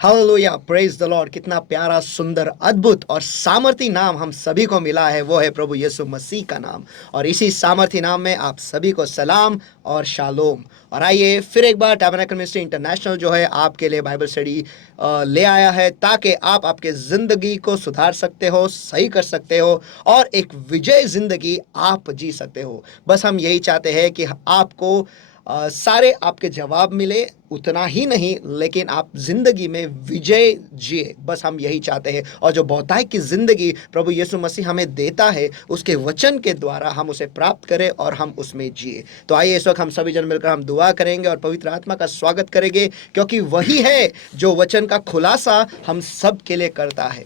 Hallelujah, praise the Lord. कितना प्यारा, सुंदर, अद्भुत और सामर्थी नाम हम सभी को मिला है, वो है प्रभु यीशु मसीह का नाम। और इसी सामर्थी नाम में आप सभी को सलाम और शालोम। और आइए फिर एक बार टैबरनेकल मिनिस्ट्री इंटरनेशनल जो है आपके लिए बाइबल स्टडी ले आया है, ताकि आप आपके ज़िंदगी को सुधार सकते हो, सही कर सकते हो और एक विजय ज़िंदगी आप जी सकते हो। बस हम यही चाहते हैं कि आपको सारे आपके जवाब मिले, उतना ही नहीं लेकिन आप जिंदगी में विजय जिए, बस हम यही चाहते हैं। और जो बहुतायत की जिंदगी प्रभु यीशु मसीह हमें देता है, उसके वचन के द्वारा हम उसे प्राप्त करें और हम उसमें जिए। तो आइए इस वक्त हम सभी जन मिलकर हम दुआ करेंगे और पवित्र आत्मा का स्वागत करेंगे, क्योंकि वही है जो वचन का खुलासा हम सब के लिए करता है।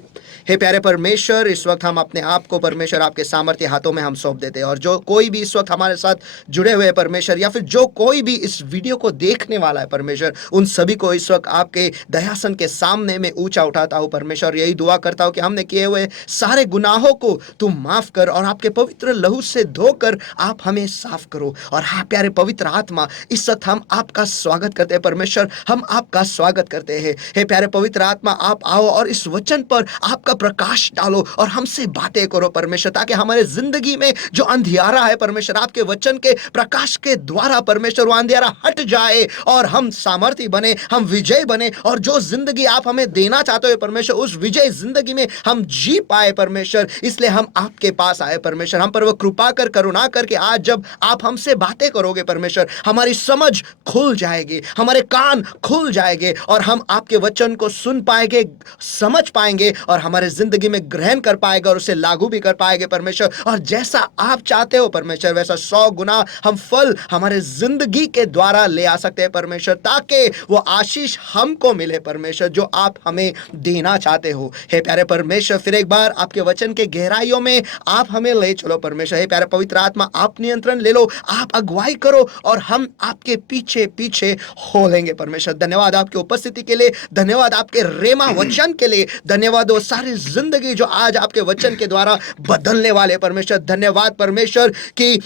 हे प्यारे परमेश्वर, इस वक्त हम अपने आप को परमेश्वर आपके सामर्थ्य हाथों में हम सौंप देते हैं। और जो कोई भी इस वक्त हमारे साथ जुड़े हुए हैं परमेश्वर, या फिर जो कोई भी इस वीडियो को देखने वाला है परमेश्वर, उन सभी को इस वक्त आपके दयासन के सामने में ऊंचा उठाता हूँ परमेश्वर। यही दुआ करता हूँ कि हमने किए हुए सारे गुनाहों को तुम माफ कर और आपके पवित्र लहू से धोकर आप हमें साफ करो। और हाँ प्यारे पवित्र आत्मा, इस वक्त हम आपका स्वागत करते हैं परमेश्वर, हम आपका स्वागत करते हैं। हे प्यारे पवित्र आत्मा, आप आओ और इस वचन पर आपका प्रकाश डालो और हमसे बातें करो परमेश्वर, ताकि हमारे जिंदगी में जो अंधियारा है परमेश्वर, आपके वचन के प्रकाश के द्वारा परमेश्वर वो अंधियारा हट जाए और हम सामर्थी बने, हम विजय बने। और जो जिंदगी आप हमें देना चाहते हो परमेश्वर, उस विजय जिंदगी में हम जी पाए परमेश्वर। इसलिए हम आपके पास आए परमेश्वर, हम पर वो कृपा कर, करुणा करके आज जब आप हमसे बातें करोगे परमेश्वर, हमारी समझ खुल जाएगी, हमारे कान खुल जाएंगे और हम आपके वचन को सुन पाएंगे, समझ पाएंगे और हमारे जिंदगी में ग्रहण कर पाएगा और उसे लागू भी कर पाएंगे परमेश्वर। और जैसा आप चाहते हो परमेश्वर, वैसा 100 गुना हम फल हमारे जिंदगी के द्वारा ले आ सकते हैं परमेश्वर, ताकि वो आशीष हमको मिले परमेश्वर जो आप हमें देना चाहते हो। हे प्यारे परमेश्वर, फिर एक बार आपके वचन के गहराइयों में आप हमें ले चलो परमेश्वर। हे प्यारे पवित्र आत्मा, आप नियंत्रण ले लो, आप अगुवाई करो और हम आपके पीछे पीछे हो लेंगे परमेश्वर। धन्यवाद आपकी उपस्थिति के लिए, धन्यवाद आपके रेमा वचन के लिए, धन्यवाद वो सारी जिंदगी जो आज आपके वचन के द्वारा बदलने वाले परमेश्वर। धन्यवाद परमेश्वर कि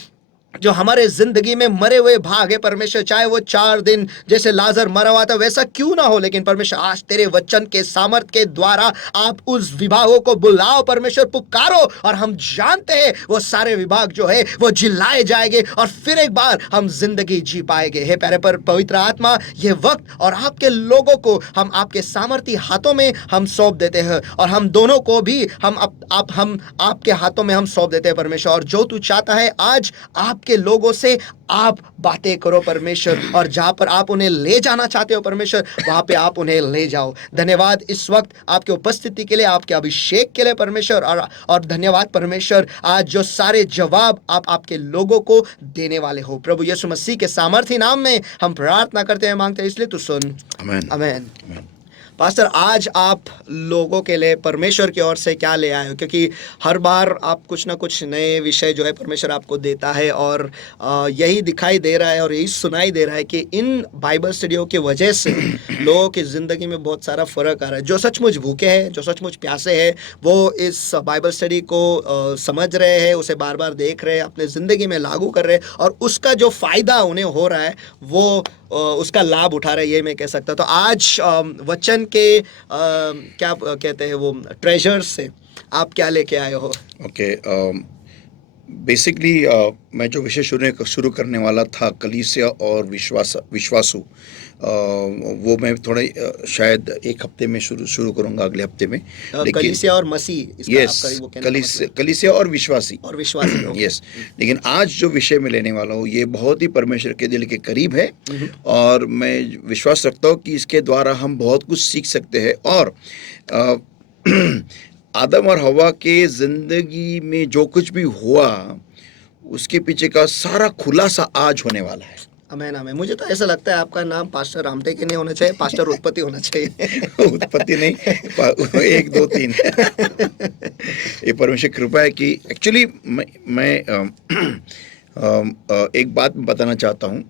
जो हमारे जिंदगी में मरे हुए भाग है परमेश्वर, चाहे वो 4 दिन जैसे लाजर मरा हुआ था वैसा क्यों ना हो, लेकिन परमेश्वर आज तेरे वचन के सामर्थ के द्वारा आप उस विभागों को बुलाओ परमेश्वर, पुकारो और हम जानते हैं वो सारे विभाग जो है वो जिलाए जाएंगे और फिर एक बार हम जिंदगी जी पाएंगे। हे प्यारे पर पवित्र आत्मा, ये वक्त और आपके लोगों को हम आपके सामर्थी हाथों में हम सौंप देते हैं और हम दोनों को भी हम आपके हाथों में हम सौंप देते हैं परमेश्वर। और जो तू चाहता है आज आप के लोगों से आप बातें करो परमेश्वर, और जहां पर आप उन्हें ले जाना चाहते हो परमेश्वर, वहां पे आप उन्हें ले जाओ। धन्यवाद इस वक्त आपके उपस्थिति के लिए, आपके अभिषेक के लिए परमेश्वर, और धन्यवाद परमेश्वर आज जो सारे जवाब आप आपके लोगों को देने वाले हो। प्रभु यीशु मसीह के सामर्थी नाम में हम प्रार्थना करते हैं, मांगते हैं, इसलिए तू सुन। आमीन आमीन। पास्टर, आज आप लोगों के लिए परमेश्वर की ओर से क्या ले आए हो? क्योंकि हर बार आप कुछ ना कुछ नए विषय जो है परमेश्वर आपको देता है और यही दिखाई दे रहा है और यही सुनाई दे रहा है कि इन बाइबल स्टडियों की वजह से लोगों की ज़िंदगी में बहुत सारा फ़र्क आ रहा है। जो सचमुच भूखे हैं, जो सचमुच प्यासे हैं, वो इस बाइबल स्टडी को समझ रहे हैं, उसे बार बार देख रहे हैं, अपने ज़िंदगी में लागू कर रहे हैं और उसका जो फ़ायदा उन्हें हो रहा है वो उसका लाभ उठा रहे, ये मैं कह सकता हूँ। तो आज वचन के क्या कहते हैं वो ट्रेजर से आप क्या लेके आए हो? ओके, बेसिकली मैं जो विषय शुरू करने वाला था, कलीसिया और विश्वासु, वो मैं थोड़ा शायद एक हफ्ते में शुरू करूंगा, अगले हफ्ते में। कलीसिया और मसीह, यस, कलीसिया और विश्वासी यस। लेकिन आज जो विषय मैं लेने वाला हूँ ये बहुत ही परमेश्वर के दिल के करीब है और मैं विश्वास रखता हूँ कि इसके द्वारा हम बहुत कुछ सीख सकते हैं। और आदम और हवा के जिंदगी में जो कुछ भी हुआ उसके पीछे का सारा खुलासा आज होने वाला है। आमीन आमीन। मुझे तो ऐसा लगता है आपका नाम पास्टर रामटेके नहीं होना चाहिए, पास्टर उत्पत्ति होना चाहिए। उत्पत्ति नहीं, 1 2 3। ये परमेश्वर कृपा है कि एक्चुअली मैं एक बात बताना चाहता हूँ।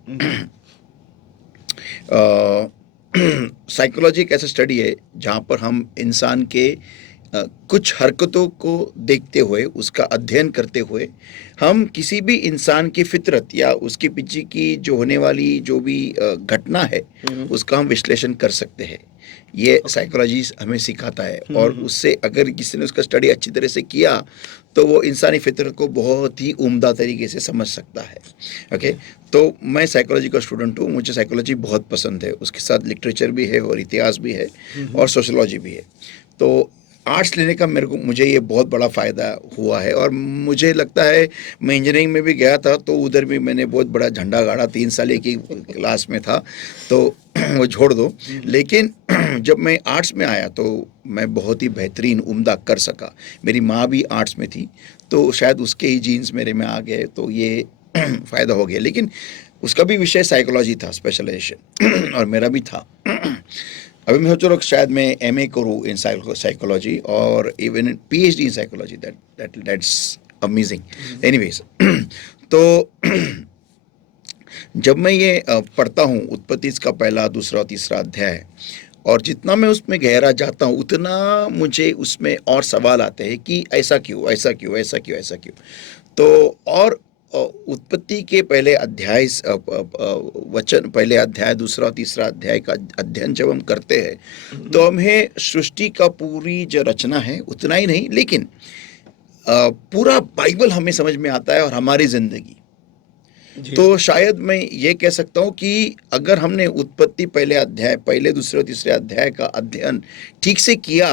साइकोलॉजी एक ऐसा स्टडी है जहाँ पर हम इंसान के कुछ हरकतों को देखते हुए, उसका अध्ययन करते हुए, हम किसी भी इंसान की फितरत या उसके पीछे की जो होने वाली जो भी घटना है उसका हम विश्लेषण कर सकते हैं। ये साइकोलॉजी हमें सिखाता है, और उससे अगर किसी ने उसका स्टडी अच्छी तरह से किया तो वो इंसानी फितरत को बहुत ही उम्दा तरीके से समझ सकता है। ओके, तो मैं साइकोलॉजी का स्टूडेंट हूँ, मुझे साइकोलॉजी बहुत पसंद है, उसके साथ लिटरेचर भी है और इतिहास भी है और सोशोलॉजी भी है। तो आर्ट्स लेने का मुझे ये बहुत बड़ा फ़ायदा हुआ है, और मुझे लगता है मैं इंजीनियरिंग में भी गया था तो उधर भी मैंने बहुत बड़ा झंडा गाड़ा, 3 साल एक ही क्लास में था तो वो छोड़ दो। लेकिन जब मैं आर्ट्स में आया तो मैं बहुत ही बेहतरीन उम्दा कर सका। मेरी माँ भी आर्ट्स में थी तो शायद उसके ही जीन्स मेरे में आ गए, तो ये फ़ायदा हो गया। लेकिन उसका भी विषय साइकोलॉजी था, स्पेशलाइजेशन, और मेरा भी था। अभी मैं सोच रहा हूँ शायद मैं MA करूँ इन साइकोलॉजी और even PhD in psychology. That's amazing. Anyways, तो जब मैं ये पढ़ता हूँ उत्पत्ति का पहला, दूसरा, तीसरा अध्याय, और जितना मैं उसमें गहरा जाता हूँ उतना मुझे उसमें और सवाल आते हैं कि ऐसा क्यों, ऐसा क्यों, ऐसा क्यों, ऐसा क्यों। तो और उत्पत्ति के पहले अध्याय वचन, पहले अध्याय, दूसरा, तीसरा अध्याय का अध्ययन जब हम करते हैं तो हमें सृष्टि का पूरी जो रचना है उतना ही नहीं, लेकिन पूरा बाइबल हमें समझ में आता है और हमारी जिंदगी। तो शायद मैं ये कह सकता हूँ कि अगर हमने उत्पत्ति पहले अध्याय, पहले, दूसरे, तीसरे अध्याय का अध्ययन ठीक से किया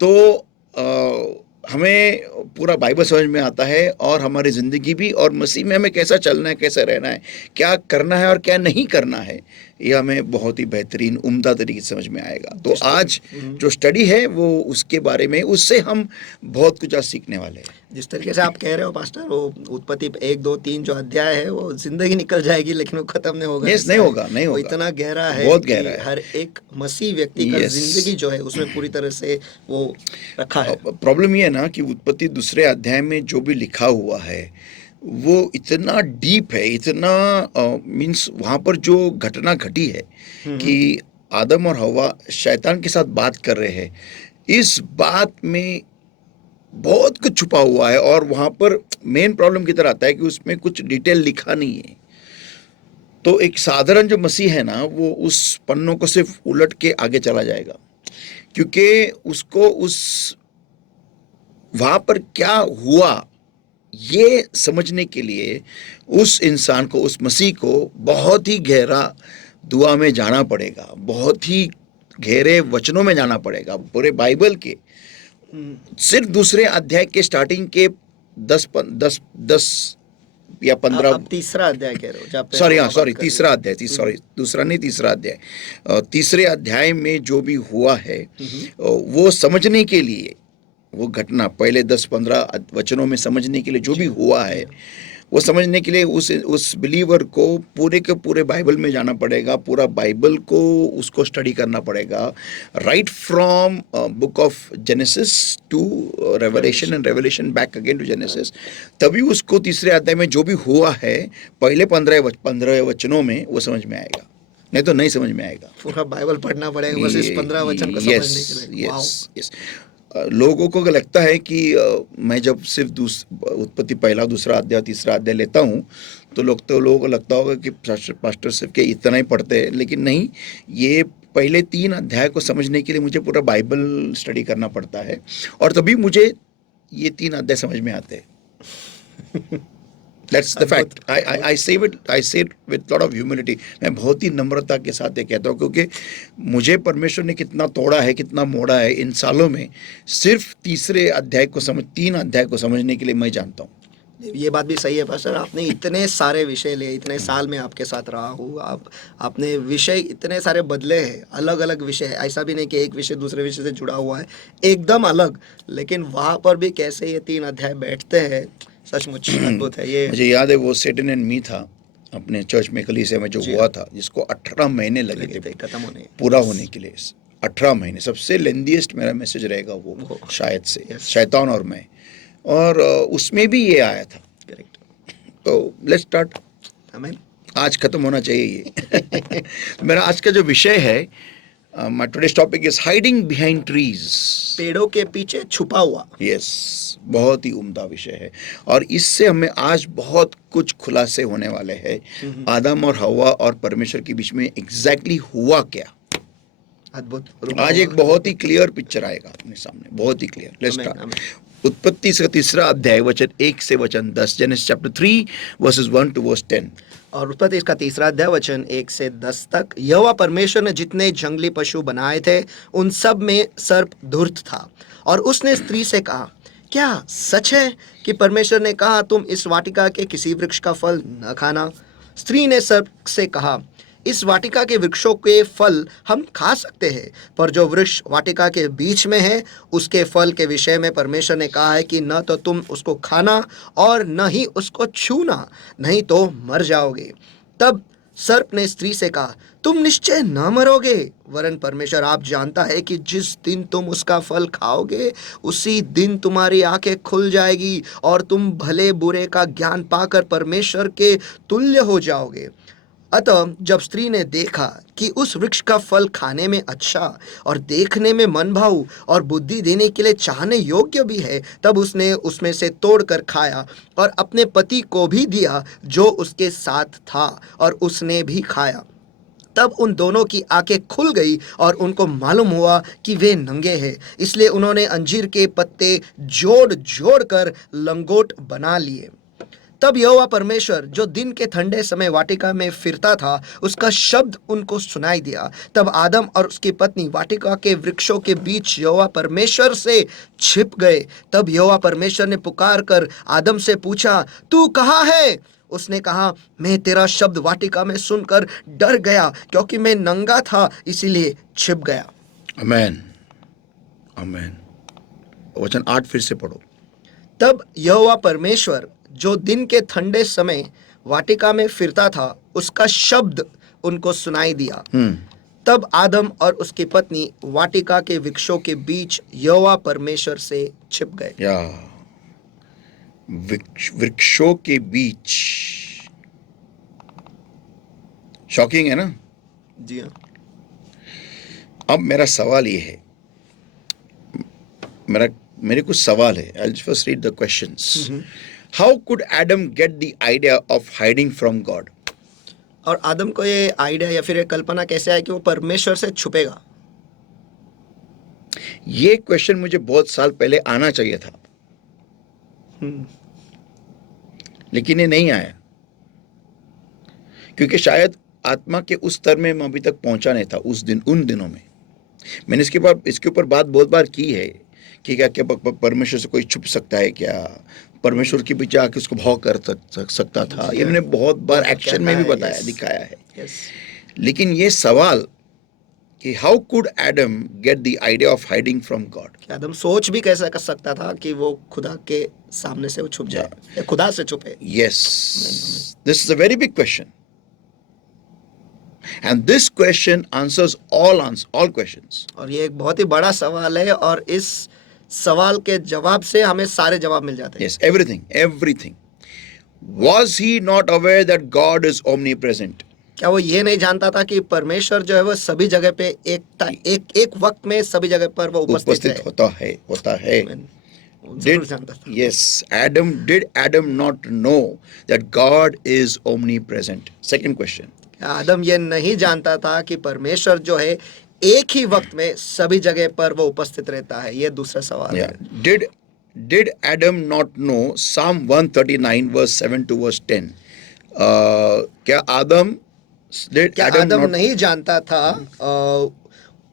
तो हमें पूरा बाइबल समझ में आता है, और हमारी ज़िंदगी भी, और मसीह में हमें कैसा चलना है, कैसा रहना है, क्या करना है और क्या नहीं करना है, ये हमें बहुत ही बेहतरीन उम्दा तरीके से समझ में आएगा। तो आज जो स्टडी है वो उसके बारे में, उससे हम बहुत कुछ आज सीखने वाले हैं। जिस तरीके से आप कह रहे हो पास्टर, वो उत्पत्ति 1, 2, 3 जो अध्याय है वो जिंदगी निकल जाएगी लेकिन वो खत्म नहीं होगा। यस, नहीं होगा, नहीं होगा। इतना गहरा है, बहुत गहरा है। हर एक मसीह व्यक्ति का जिंदगी जो है उसमें पूरी तरह से वो रखा है। प्रॉब्लम ये है ना कि उत्पत्ति दूसरे अध्याय में जो भी लिखा हुआ है वो इतना डीप है, इतना मीन्स वहाँ पर जो घटना घटी है कि आदम और हवा शैतान के साथ बात कर रहे हैं, इस बात में बहुत कुछ छुपा हुआ है, और वहाँ पर मेन प्रॉब्लम की तरह आता है कि उसमें कुछ डिटेल लिखा नहीं है। तो एक साधारण जो मसीह है ना, वो उस पन्नों को सिर्फ उलट के आगे चला जाएगा, क्योंकि उसको उस वहाँ पर क्या हुआ ये समझने के लिए उस इंसान को, उस मसीह को बहुत ही गहरा दुआ में जाना पड़ेगा, बहुत ही गहरे वचनों में जाना पड़ेगा। पूरे बाइबल के सिर्फ दूसरे अध्याय के स्टार्टिंग के 10 या 15, आप तीसरा अध्याय कह रहे हो? सॉरी, तीसरा अध्याय, दूसरा नहीं, तीसरा अध्याय, तीसरे अध्याय में जो भी हुआ है वो समझने के लिए, वो घटना पहले 10-15 वचनों में समझने के लिए जो भी हुआ है, वो समझने के लिए उस बिलीवर को पूरे के पूरे बाइबल में जाना पड़ेगा, पूरा बाइबल को उसको स्टडी करना पड़ेगा, right from book of Genesis to Revelation and Revelation back again to Genesis. तभी उसको तीसरे अध्याय में जो भी हुआ है पहले 15 वचनों में वो समझ में आएगा, नहीं तो नहीं समझ में आएगा। पूरा बाइबल पढ़ना पड़ेगा बस इस 15 वचन को समझने के लिए। यस। लोगों को लगता है कि मैं जब सिर्फ उत्पत्ति पहला, दूसरा अध्याय, तीसरा अध्याय लेता हूँ तो लोगों को लगता होगा कि पास्टर सिर्फ के इतना ही पढ़ते हैं, लेकिन नहीं, ये पहले 3 अध्याय को समझने के लिए मुझे पूरा बाइबल स्टडी करना पड़ता है, और तभी मुझे ये 3 अध्याय समझ में आते हैं। That's the fact. I say it with lot of humility. मैं बहुत ही नम्रता के साथ ये कहता हूँ, क्योंकि मुझे परमेश्वर ने कितना तोड़ा है, कितना मोड़ा है इन सालों में, सिर्फ 3 अध्याय को समझने के लिए मैं जानता हूँ। ये बात भी सही है पास्टर, आपने इतने सारे विषय लिए, इतने साल में आपके साथ रहा हूँ, आपने विषय इतने सारे बदले हैं, अलग अलग विषय, ऐसा भी नहीं कि एक विषय दूसरे विषय से जुड़ा हुआ है, एकदम अलग, लेकिन वहाँ पर भी कैसे ये 3 अध्याय बैठते हैं, सचमुच अद्भुत है। ये मुझे याद है वो सेटन एंड मी था अपने चर्च में, कलीसिया में जो हुआ था, जिसको 18 महीने लगे थे खत्म होने, पूरा होने के लिए। 18 महीने, सबसे लेंदीएस्ट मेरा मैसेज रहेगा वो शायद से, शैतान और मैं, और उसमें भी ये आया था। करेक्ट। तो लेट्स स्टार्ट। आमीन। आज खत्म होना चाहिए ये। मेरा आज का जो विषय है, my today's topic is hiding behind trees. पेड़ों के पीछे छुपा हुआ। Yes, बहुत ही उम्दा विषय है, और इससे हमें आज बहुत कुछ खुलासे होने वाले हैं। आदम और हवा और परमेश्वर के बीच में एग्जैक्टली हुआ क्या। अद्भुत। आज एक बहुत ही क्लियर पिक्चर आएगा अपने सामने, बहुत ही क्लियर। Let's start. उत्पत्ति का 3 अध्याय वचन 1 से वचन 10, Genesis chapter 3 verses 1 to verse 10। और उत्पत्ति का 3 अध्याय वचन 1 से 10 तक। यहोवा परमेश्वर ने जितने जंगली पशु बनाए थे उन सब में सर्प धूर्त था, और उसने स्त्री से कहा, क्या सच है कि परमेश्वर ने कहा तुम इस वाटिका के किसी वृक्ष का फल न खाना? स्त्री ने सर्प से कहा, इस वाटिका के वृक्षों के फल हम खा सकते हैं, पर जो वृक्ष वाटिका के बीच में है उसके फल के विषय में परमेश्वर ने कहा है कि न तो तुम उसको खाना और न ही उसको छूना, नहीं तो मर जाओगे। तब सर्प ने स्त्री से कहा, तुम निश्चय न मरोगे, वरन परमेश्वर आप जानता है कि जिस दिन तुम उसका फल खाओगे उसी दिन तुम्हारी आंखें खुल जाएगी और तुम भले बुरे का ज्ञान पाकर परमेश्वर के तुल्य हो जाओगे। अतः जब स्त्री ने देखा कि उस वृक्ष का फल खाने में अच्छा और देखने में मनभाऊ और बुद्धि देने के लिए चाहने योग्य भी है, तब उसने उसमें से तोड़कर खाया और अपने पति को भी दिया जो उसके साथ था, और उसने भी खाया। तब उन दोनों की आंखें खुल गई और उनको मालूम हुआ कि वे नंगे हैं, इसलिए उन्होंने अंजीर के पत्ते जोड़ जोड़ कर लंगोट बना लिए। तब यहोवा परमेश्वर जो दिन के ठंडे समय वाटिका में फिरता था उसका शब्द उनको सुनाई दिया। तब आदम और उसकी पत्नी वाटिका के वृक्षों के बीच यहोवा परमेश्वर से छिप गए। तब यहोवा परमेश्वर ने पुकार कर आदम से पूछा, तू कहाँ है? उसने कहा, मैं तेरा शब्द वाटिका में सुनकर डर गया, क्योंकि मैं नंगा था, इसीलिए छिप गया। आमीन, आमीन। वचन 8 फिर से पढ़ो। तब यहोवा परमेश्वर जो दिन के ठंडे समय वाटिका में फिरता था उसका शब्द उनको सुनाई दिया। तब आदम और उसकी पत्नी वाटिका के वृक्षों के बीच यहोवा परमेश्वर से छिप गए। वृक्षों के बीच। शॉकिंग है ना? जी हाँ। अब मेरा सवाल ये है, मेरे कुछ सवाल है। I'll first read the questions. How could Adam get the idea of hiding from God? और आदम को ये आइडिया या फिर ये कल्पना कैसे आई कि वो परमेश्वर से छुपेगा? ये क्वेश्चन मुझे बहुत साल पहले आना चाहिए था, लेकिन ये नहीं आया, क्योंकि शायद आत्मा के उस स्तर में मैं अभी तक पहुंचा नहीं था उन दिनों में। मैंने इसके ऊपर बात बहुत बार की है कि क्या परमेश्वर से कोई छुप सकता है क्या? परमेश्वर के पीछे आके उसको भाव कर सकता था। ये मैंने बहुत बार एक्शन में भी बताया, दिखाया है। लेकिन ये सवाल कि how could Adam get the idea of hiding from God? आदम सोच भी कैसा कर सकता था कि वो खुदा के सामने से वो छुप जाए या खुदा से छुपे? Yes, this is a very big question, and this question answers all questions. और ये एक बहुत ही बड़ा सवाल है, और इस सवाल के जवाब से हमें सारे जवाब मिल जाते हैं। Yes, everything. Was he not aware that God is omnipresent? क्या वो ये नहीं जानता था कि परमेश्वर जो है वो सभी जगह पे एक वक्त में सभी जगह पर वो उपस्थित होता है। Yes, did Adam not know that God is omnipresent? Second question. आदम ये नहीं जानता था कि परमेश्वर जो है एक ही वक्त में सभी जगह पर वो उपस्थित रहता है? ये दूसरा सवाल है। Did Adam not know Psalm 139 verse 7 to verse 10? क्या आदम नहीं जानता था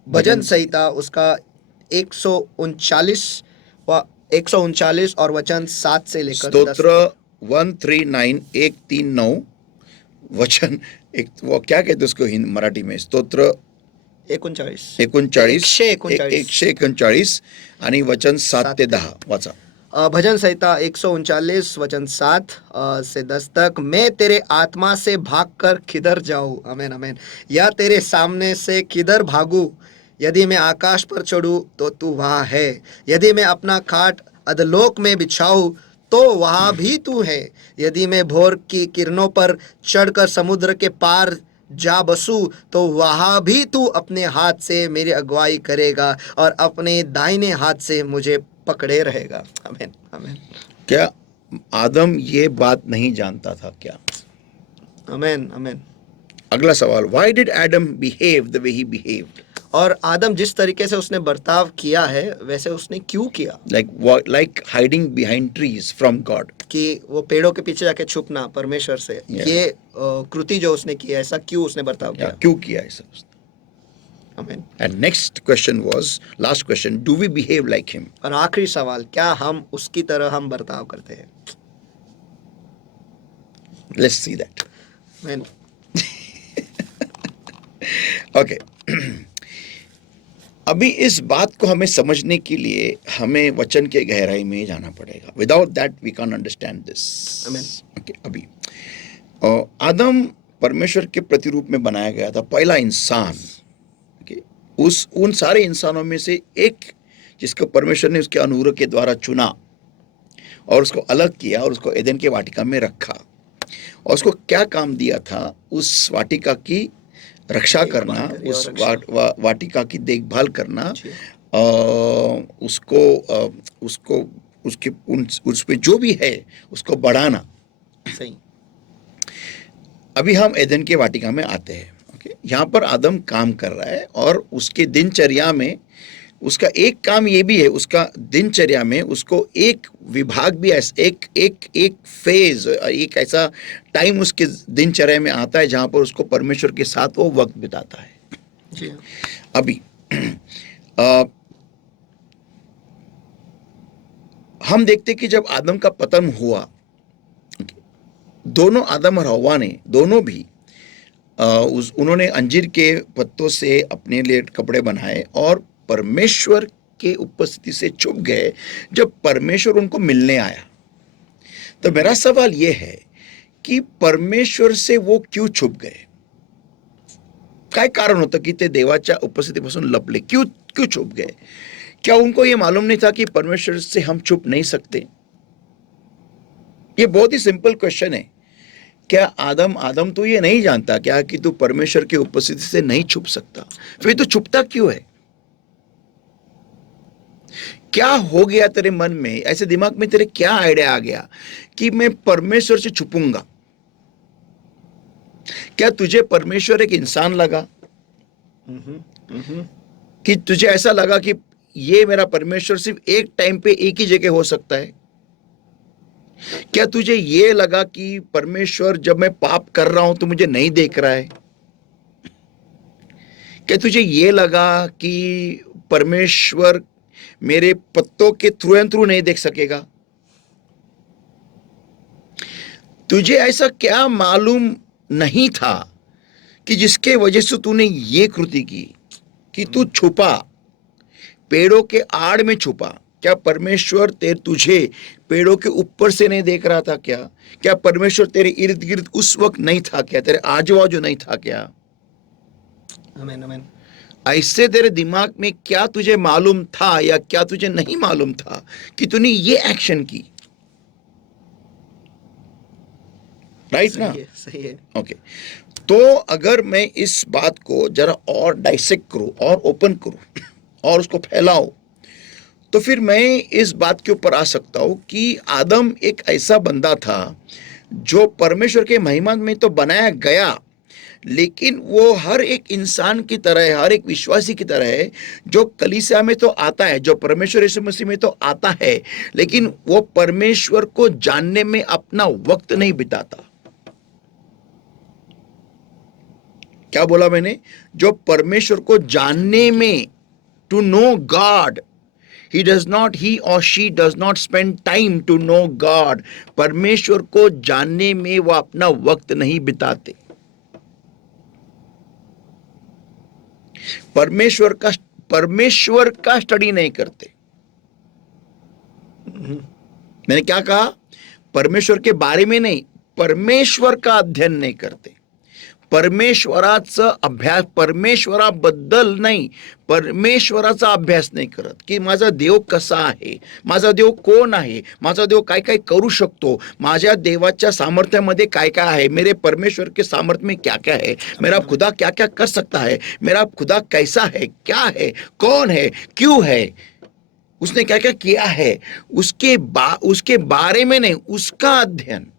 भजन संहिता उसका 139 और वचन 7 से लेकर स्तोत्र 139 139 वचन एक, वो क्या कहते उसको मराठी में? स्तोत्र 139 आणि वचन 7 ते 10 वाचा। भजन संहिता 139 वचन 7 से 10 तक। मैं तेरे आत्मा से भागकर किधर जाऊं? आमीन आमीन। या तेरे सामने से किधर भागूं? यदि मैं आकाश पर चढ़ूं तो तू वहां है, यदि मैं अपना खाट अधलोक में बिछाऊं तो वहां भी तू है, यदि मैं भोर की किरणों पर चढ़कर समुद्र के पार जा बसू तो वहां भी तू अपने हाथ से मेरी अगुवाई करेगा और अपने दाहिने हाथ से मुझे पकड़े रहेगा। आमीन आमीन। क्या आदम ये बात नहीं जानता था क्या? आमीन आमीन। अगला सवाल, why did Adam behave the way he behaved? और आदम जिस तरीके से उसने बर्ताव किया है वैसे उसने क्यों किया? like hiding behind trees from God. कि वो पेड़ों के पीछे जाके छुपना परमेश्वर से, Yeah. ये कृति जो उसने की है, ऐसा क्यों उसने बर्ताव किया? क्यों किया ऐसा उसने? आमीन। And next question was, last question, do we behave like him? और आखिरी सवाल, क्या हम उसकी तरह हम बर्ताव करते हैं? Let's see that. आमीन। Okay. अभी इस बात को हमें समझने के लिए हमें वचन के गहराई में जाना पड़ेगा. Without that we can't understand this. Amen. Okay, अभी आदम परमेश्वर के प्रतिरूप में बनाया गया था, पहला इंसान. Okay, उन सारे इंसानों में से एक जिसको परमेश्वर ने उसके अनुग्रह के द्वारा चुना और उसको अलग किया और उसको एदेन के वाटिका में रखा. और उसको क्या काम दिया था? उस वाटिका की रक्षा करना, उस वाटिका की देखभाल करना, उसको उसके उसमें जो भी है उसको बढ़ाना. सही. अभी हम एदेन के वाटिका में आते हैं. ओके, यहाँ पर आदम काम कर रहा है और उसके दिनचर्या में उसका एक काम ये भी है, उसका दिनचर्या में उसको एक विभाग भी एक फेज, एक ऐसा टाइम उसके दिनचर्या में आता है जहां पर उसको परमेश्वर के साथ वो वक्त बिताता है. जी. अभी हम देखते कि जब आदम का पतन हुआ, दोनों आदम और हव्वा ने दोनों भी उन्होंने अंजीर के पत्तों से अपने लिए कपड़े बनाए और परमेश्वर के उपस्थिति से छुप गए जब परमेश्वर उनको मिलने आया. तो मेरा सवाल यह है कि परमेश्वर से वो क्यों छुप गए? काय कारण होतं की ते देवाच्या उपस्थितीपासून लपले? क्यों छुप गए? क्या उनको ये मालूम नहीं था कि परमेश्वर से हम छुप नहीं सकते? ये बहुत ही सिंपल क्वेश्चन है. क्या आदम तो ये नहीं जानता क्या कि तू परमेश्वर की उपस्थिति से नहीं छुप सकता? फिर तो छुपता क्यों है? क्या हो गया तेरे मन में, ऐसे दिमाग में तेरे क्या आइडिया आ गया कि मैं परमेश्वर से छुपूंगा? क्या तुझे परमेश्वर एक इंसान लगा? कि तुझे ऐसा लगा कि ये मेरा परमेश्वर सिर्फ एक टाइम पे एक ही जगह हो सकता है? क्या तुझे ये लगा कि परमेश्वर जब मैं पाप कर रहा हूं तो मुझे नहीं देख रहा है? क्या तुझे ये लगा कि परमेश्वर मेरे पत्तों के थ्रू एंड थ्रू नहीं देख सकेगा? तुझे ऐसा क्या मालूम नहीं था कि जिसके वजह से तूने ये कृति की कि तू छुपा, पेड़ों के आड़ में छुपा? क्या परमेश्वर तुझे पेड़ों के ऊपर से नहीं देख रहा था क्या? क्या परमेश्वर तेरे इर्द गिर्द उस वक्त नहीं था क्या? तेरे आजू बाजू नहीं था क्या? आमीन, आमीन. ऐसे तेरे दिमाग में क्या तुझे मालूम था या क्या तुझे नहीं मालूम था कि तूने ये एक्शन की? राइट ना? सही है. ओके. तो अगर मैं इस बात को जरा और डाइसेक्ट करूं और ओपन करूं और उसको फैलाऊं, तो फिर मैं इस बात के ऊपर आ सकता हूं कि आदम एक ऐसा बंदा था जो परमेश्वर के महिमा में तो बनाया गया, लेकिन वो हर एक इंसान की तरह है, हर एक विश्वासी की तरह है जो कलीसिया में तो आता है, जो परमेश्वर यीशु मसीह में तो आता है, लेकिन वो परमेश्वर को जानने में अपना वक्त नहीं बिताता. क्या बोला मैंने? जो परमेश्वर को जानने में, to know God, he or she does not spend time to know God. परमेश्वर को जानने में वो अपना वक्त नहीं बिताते. परमेश्वर का स्टडी नहीं करते. मैंने क्या कहा? परमेश्वर के बारे में नहीं, परमेश्वर का अध्ययन नहीं करते. परमेश्वराचा अभ्यास, परमेश्वराबद्दल नाही, परमेश्वराचा अभ्यास नाही करत की माझा देव कसा आहे, माझा देव कोण आहे, माझा देव काय काय करू शकतो, माझ्या देवाच्या सामर्थ्यामध्ये काय काय आहे, मेरे परमेश्वर के सामर्थ्य में क्या क्या है, मेरा खुदा क्या क्या कर सकता है, मेरा खुदा कैसा है, क्या है, कौन है, क्यों है, उसने क्या क्या किया है, उसके बारे में नहीं, उसका अध्ययन.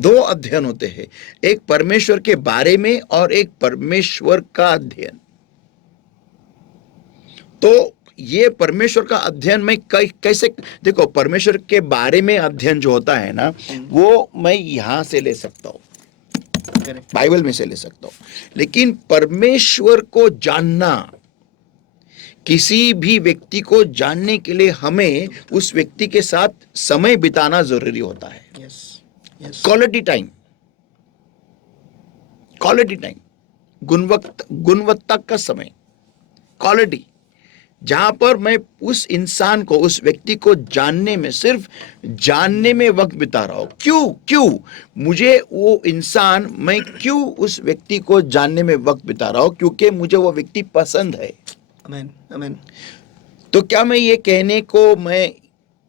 दो अध्ययन होते हैं, एक परमेश्वर के बारे में और एक परमेश्वर का अध्ययन। तो ये परमेश्वर का अध्ययन में कैसे, देखो परमेश्वर के बारे में अध्ययन जो होता है ना, वो मैं यहां से ले सकता हूं, बाइबल में से ले सकता हूं, लेकिन परमेश्वर को जानना, किसी भी व्यक्ति को जानने के लिए हमें उस व्यक्ति के साथ समय बिताना जरूरी होता है। क्वालिटी टाइम, क्वालिटी टाइम, गुणवत्ता का समय, क्वालिटी, जहां पर मैं उस इंसान को, उस व्यक्ति को जानने में, सिर्फ जानने में वक्त बिता रहा हूं। क्यों मुझे वो इंसान, मैं क्यों उस व्यक्ति को जानने में वक्त बिता रहा हूं? क्योंकि मुझे वो व्यक्ति पसंद है। आमीन, आमीन। तो क्या मैं ये कहने को,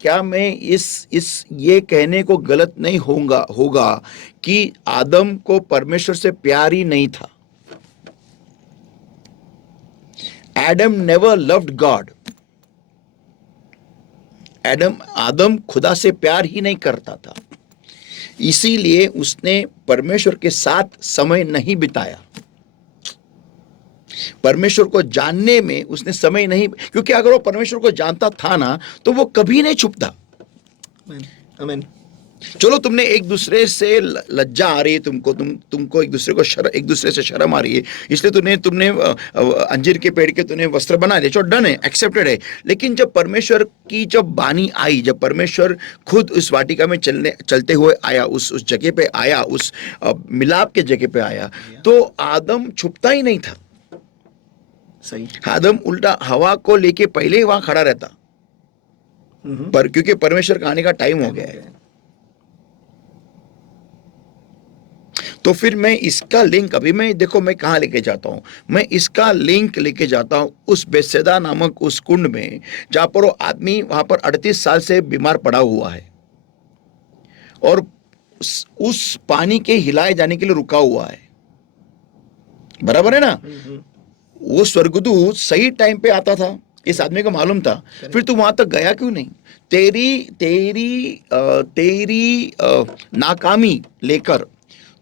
क्या मैं ये कहने को गलत नहीं होगा कि आदम को परमेश्वर से प्यार ही नहीं था? Adam never loved God. आदम खुदा से प्यार ही नहीं करता था, इसीलिए उसने परमेश्वर के साथ समय नहीं बिताया। परमेश्वर को जानने में उसने समय नहीं, क्योंकि अगर वो परमेश्वर को जानता था ना, तो वो कभी नहीं छुपता। आमीन। चलो, तुमने एक दूसरे से लज्जा आ रही है, तुमको एक दूसरे से शर्म आ रही है, इसलिए तुमने अंजीर के पेड़ के तूने वस्त्र बना दिए, जो डन है, एक्सेप्टेड है। लेकिन जब परमेश्वर की जब बानी आई, जब परमेश्वर खुद उस वाटिका में चलते हुए आया, उस जगह पे आया, उस मिलाप के जगह पे आया, तो आदम छुपता ही नहीं था। सही। आदम उल्टा हवा को लेके पहले ही वहां खड़ा रहता, पर क्योंकि परमेश्वर का आने का टाइम हो गया है। तो फिर मैं इसका लिंक, अभी मैं देखो मैं कहाँ लेके जाता हूँ, मैं इसका लिंक लेके जाता हूँ उस बेतसैदा नामक उस कुंड में, जहाँ पर वो आदमी वहां पर 38 साल से बीमार पड़ा हुआ है और उस पानी के हिलाए जाने के लिए रुका हुआ है। बराबर है ना? वो स्वर्गदूत सही टाइम पे आता था, इस आदमी को मालूम था, फिर तू वहां तक गया क्यों नहीं? तेरी नाकामी लेकर,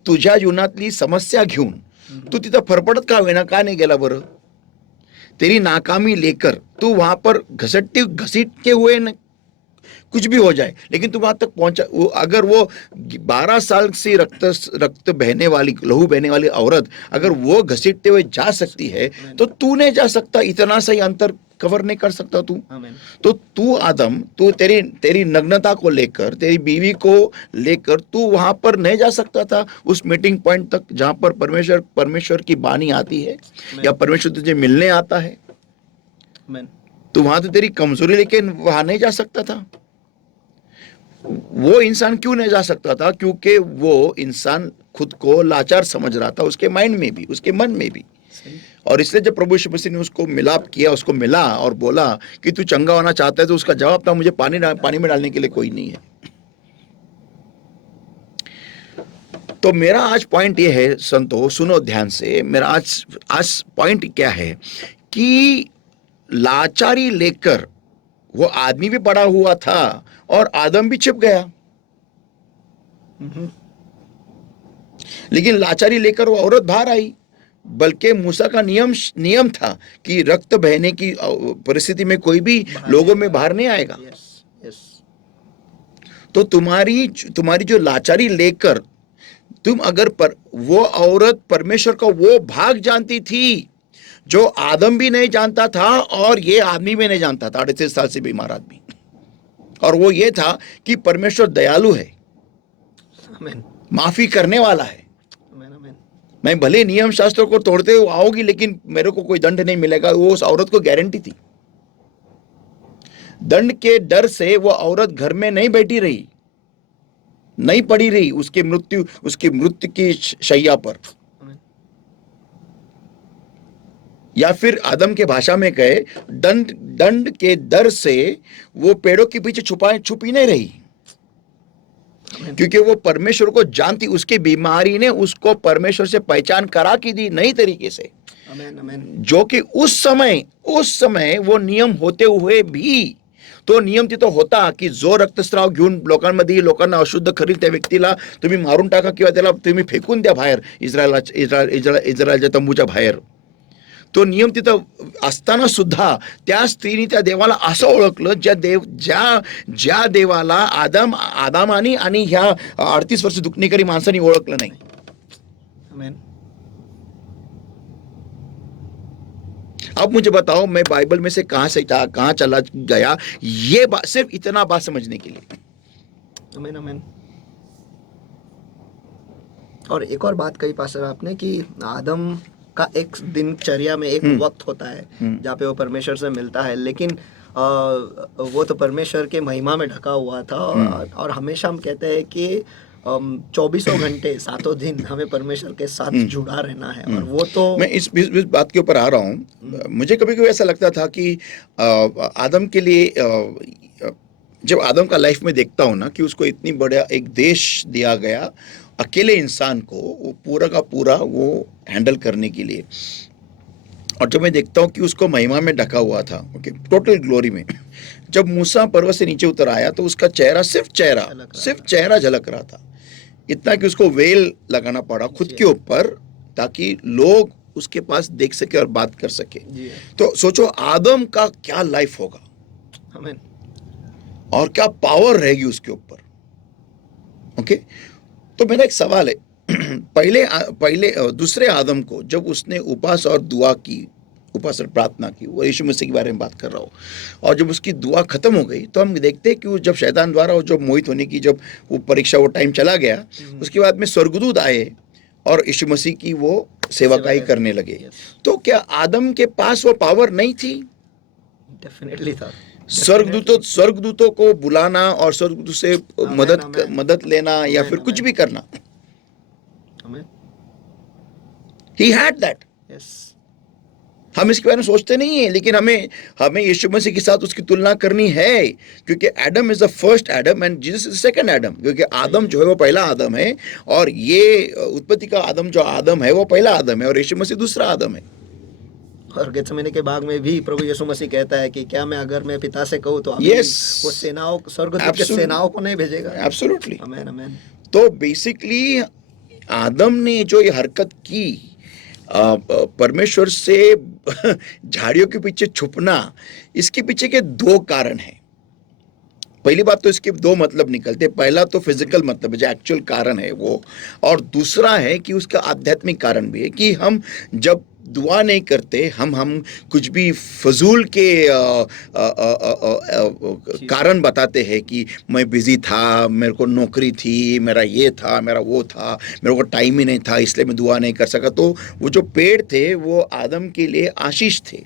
तुझ्या जीवनातली समस्या घेऊन तू तिथं फरफडत का होईना, का नहीं गेला बरं? तेरी नाकामी लेकर तू वहां पर घसीटते हुए न, कुछ भी हो जाए, लेकिन तू वहां तक पहुंचा। अगर वो 12 साल से रक्त बहने वाली, लहू बहने वाली औरत अगर वो घसीटते हुए जा सकती है, तो तू नहीं जा सकता? इतना सही अंतर कवर नहीं कर सकता तू? तो तू आदम, तू तेरी नग्नता को लेकर, तेरी बीवी को लेकर तू वहां पर नहीं जा सकता था उस मीटिंग पॉइंट तक, जहां पर परमेश्वर की बानी आती है या परमेश्वर तुझे मिलने आता है? तू वहां तो तेरी कमजोरी लेके वहां नहीं जा सकता था। वो इंसान क्यों नहीं जा सकता था? क्योंकि वो इंसान खुद को लाचार समझ रहा था, उसके माइंड में भी, उसके मन में भी। और इसलिए जब प्रभु यीशु मसीह ने उसको मिलाप किया, उसको मिला और बोला कि तू चंगा होना चाहता है, तो उसका जवाब था, मुझे पानी में डालने के लिए कोई नहीं है। तो मेरा आज पॉइंट ये है, संतो सुनो ध्यान से, मेरा आज पॉइंट क्या है कि लाचारी लेकर वो आदमी भी पड़ा हुआ था और आदम भी छिप गया, लेकिन लाचारी लेकर वो औरत बाहर आई। बल्कि मूसा का नियम था कि रक्त बहने की परिस्थिति में कोई भी लोगों में बाहर नहीं आएगा। तो तुम्हारी जो लाचारी लेकर तुम अगर वो औरत परमेश्वर का वो भाग जानती थी जो आदम भी नहीं जानता था और ये आदमी भी नहीं जानता था, 38 साल से बीमार आदमी, और वो ये था कि परमेश्वर दयालु है, माफी करने वाला है। मैं भले नियम शास्त्रों को तोड़ते हुए आओगी, लेकिन मेरे को कोई दंड नहीं मिलेगा। वो उस औरत को गारंटी थी। दंड के डर से वो औरत घर में नहीं बैठी रही, नहीं पड़ी रही उसकी मृत्यु की शैया पर। या फिर आदम के भाषा में कहे, दंड के डर से वो पेड़ों के पीछे छुपी नहीं रही, क्योंकि वो परमेश्वर को जानती। उसकी बीमारी ने उसको परमेश्वर से पहचान करा की दी नई तरीके से। आमेन, आमेन। जो कि उस समय वो नियम होते हुए भी तो नियम तिथं होता की जो रक्तस्राव घेऊन लोकांना अशुद्ध करील त्या व्यक्तीला तुम्ही मारून टाका किंवा त्याला तुम्ही फेकून द्या बाहेर इस्रायलच्या तंबूच्या बाहेर. तो नियम तिथं असताना सुद्धा त्या स्त्रीने त्या देवाला असं ओळखलं ज्या देवाला आदामानी आणि ह्या 38 वर्ष दुखणेकरी माणसांनी ओळखलं नाही. आमेन. अब मुझे बताओ मैं बाइबल में से कहां चला गया, ये सिर्फ इतना बात समझने के लिए. आमेन आमेन. और एक और बात कही पास्टर आपने कि आदम का एक दिनचर्या में एक वक्त होता है जहाँ पे वो परमेश्वर से मिलता है, लेकिन वो तो परमेश्वर के महिमा में ढका हुआ था. और हमेशा हम कहते हैं कि 24 घंटे 7 दिन हमें परमेश्वर के साथ जुड़ा रहना है. और वो तो मैं इस बात के ऊपर आ रहा हूँ. मुझे कभी कभी ऐसा लगता था कि आदम के लिए जब आदम का लाइफ में देखता हूँ ना कि उसको इतनी बड़ा एक देश दिया गया अकेले इंसान को, वो पूरा का पूरा वो हैंडल करने के लिए. और जब मैं देखता हूँ कि उसको महिमा में ढका हुआ था, ओके, टोटल ग्लोरी में, जब मूसा पर्वत से नीचे उतर आया तो उसका सिर्फ चेहरा झलक रहा था. इतना कि उसको वेल लगाना पड़ा खुद के ऊपर ताकि लोग उसके पास देख सके और बात कर सके. तो सोचो आदम का क्या लाइफ होगा. आमीन. और क्या पावर रहेगी उसके ऊपर. ओके, तो मेरा एक सवाल है. पहले दूसरे आदम को जब उसने उपास और प्रार्थना की, वो यीशु मसीह के बारे में बात कर रहा हूँ, और जब उसकी दुआ खत्म हो गई तो हम देखते हैं कि वो जब शैतान द्वारा वो जब मोहित होने की जब वो परीक्षा, वो टाइम चला गया, उसके बाद में स्वर्गदूत आए और यीशु मसीह की वो सेवकाई करने लगे. तो क्या आदम के पास वो पावर नहीं थी? डेफिनेटली था. स्वर्गदूतों को बुलाना और स्वर्गदूत से मदद लेना या फिर कुछ भी करना. He had that. Yes. हम इसके बारे में सोचते नहीं है, लेकिन हमें यीशु मसीह के साथ उसकी तुलना करनी है, क्योंकि Adam is the first Adam and Jesus is the second Adam. क्योंकि आदम जो है वो पहला आदम है, और ये उत्पत्ति का आदम जो आदम है वो पहला आदम है, और यीशु मसीह दूसरा आदम है. और गेत्सेमनी के बाग में भी प्रभु यीशु मसीह कहता है कि क्या अगर मैं पिता से कहूँ तो वो स्वर्गदूत के सेनाओं को नहीं भेजेगा. एब्सोल्युटली. आमीन आमीन. तो बेसिकली आदम ने जो ये हरकत की, परमेश्वर से झाड़ियों के पीछे छुपना, इसके पीछे के 2 कारण हैं. पहली बात तो इसके 2 मतलब निकलते. पहला तो फिजिकल मतलब जो एक्चुअल कारण है वो, और दूसरा है कि उसका आध्यात्मिक कारण भी है कि हम जब दुआ नहीं करते, हम कुछ भी फजूल के कारण बताते हैं कि मैं बिजी था, मेरे को नौकरी थी, मेरा ये था, मेरा वो था, मेरे को टाइम ही नहीं था, इसलिए मैं दुआ नहीं कर सका. तो वो जो पेड़ थे वो आदम के लिए आशीष थे.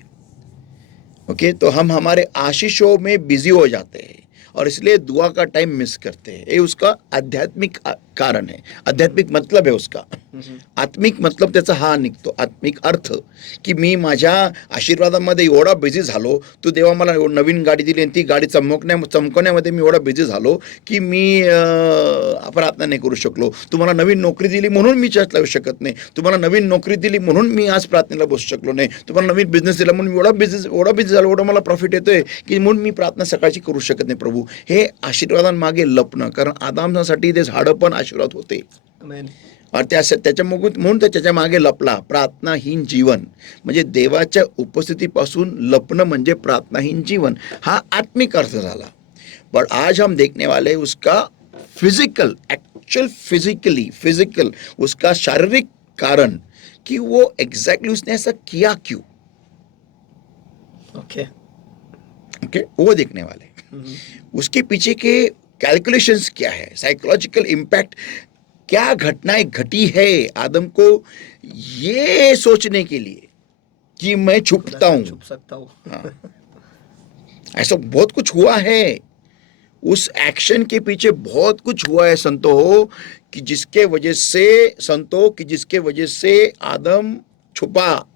ओके, तो हम हमारे आशीषों में बिजी हो जाते हैं और इसलिए दुआ का टाइम मिस करते हैं. ये उसका आध्यात्मिक कारण है. आध्यात्मिक मतलब है उसका. आत्मिक मतलब त्याचा हा निघतो, आत्मिक अर्थ, की मी माझ्या आशीर्वादामध्ये एवढा बिझी झालो, तू देवा मला नवीन गाडी दिली आणि ती गाडी चमकवण्यामध्ये मी एवढा बिझी झालो की मी प्रार्थना नाही करू शकलो. तुम्हाला नवीन नोकरी दिली म्हणून मी चर्चला येऊ शकत नाही. तुम्हाला नवीन नोकरी दिली म्हणून मी आज प्रार्थनेला बसू शकलो नाही. तुम्हाला नवीन बिझनेस दिला म्हणून मी एवढा बिझी झालो, एवढा मला प्रॉफिट येतोय की म्हणून मी प्रार्थना सकाळची करू शकत नाही. प्रभू, हे आशीर्वादांमागे लपणं, कारण आदामसाठी ते झाडं पण आशीर्वाद होते. आमेन. और म्हणून त्याच्या मागे लपला. प्रार्थनाहीन जीवन म्हणजे देवाच्या उपस्थितीपासून लपणं म्हणजे प्रार्थनाहीन जीवन, हा आत्मिक अर्थ झाला. पर आज हम देखने वाले उसका फिजिकल उसका शारीरिक कारण, कि वो एग्जैक्टली उसने ऐसा किया क्यों. ओके, वो देखने वाले. उसके पीछे के कैलकुलेशंस क्या है, साइकोलॉजिकल इम्पैक्ट, क्या घटनाएं घटी है आदम को ये सोचने के लिए कि मैं छुप सकता हूं. हाँ, ऐसा बहुत कुछ हुआ है. उस एक्शन के पीछे बहुत कुछ हुआ है संतो, कि जिसके वजह से आदम छुपा.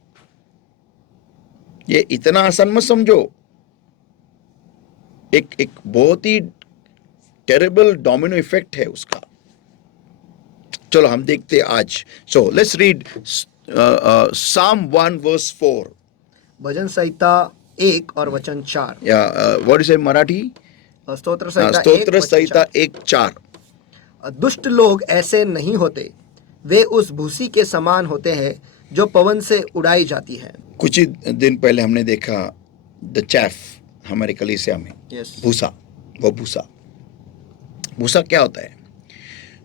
ये इतना आसान मत समझो. एक बहुत ही टेरेबल डोमिनो इफेक्ट है उसका. चलो हम देखते आज. So let's read Psalm 1 verse 4. भजन संहिता 1 और वचन 4। या व्हाट इज इन मराठी? स्तोत्र संहिता स्तोत्र 1 वचन संहिता 4। 1:4। दुष्ट लोग ऐसे नहीं होते, वे उस भूसी के समान होते हैं जो पवन से उड़ाई जाती है। कुछ ही दिन पहले हमने देखा द चैफ हमारे कलीसिया में। यस। भूसा, वो भूसा, भूसा क्या होता है?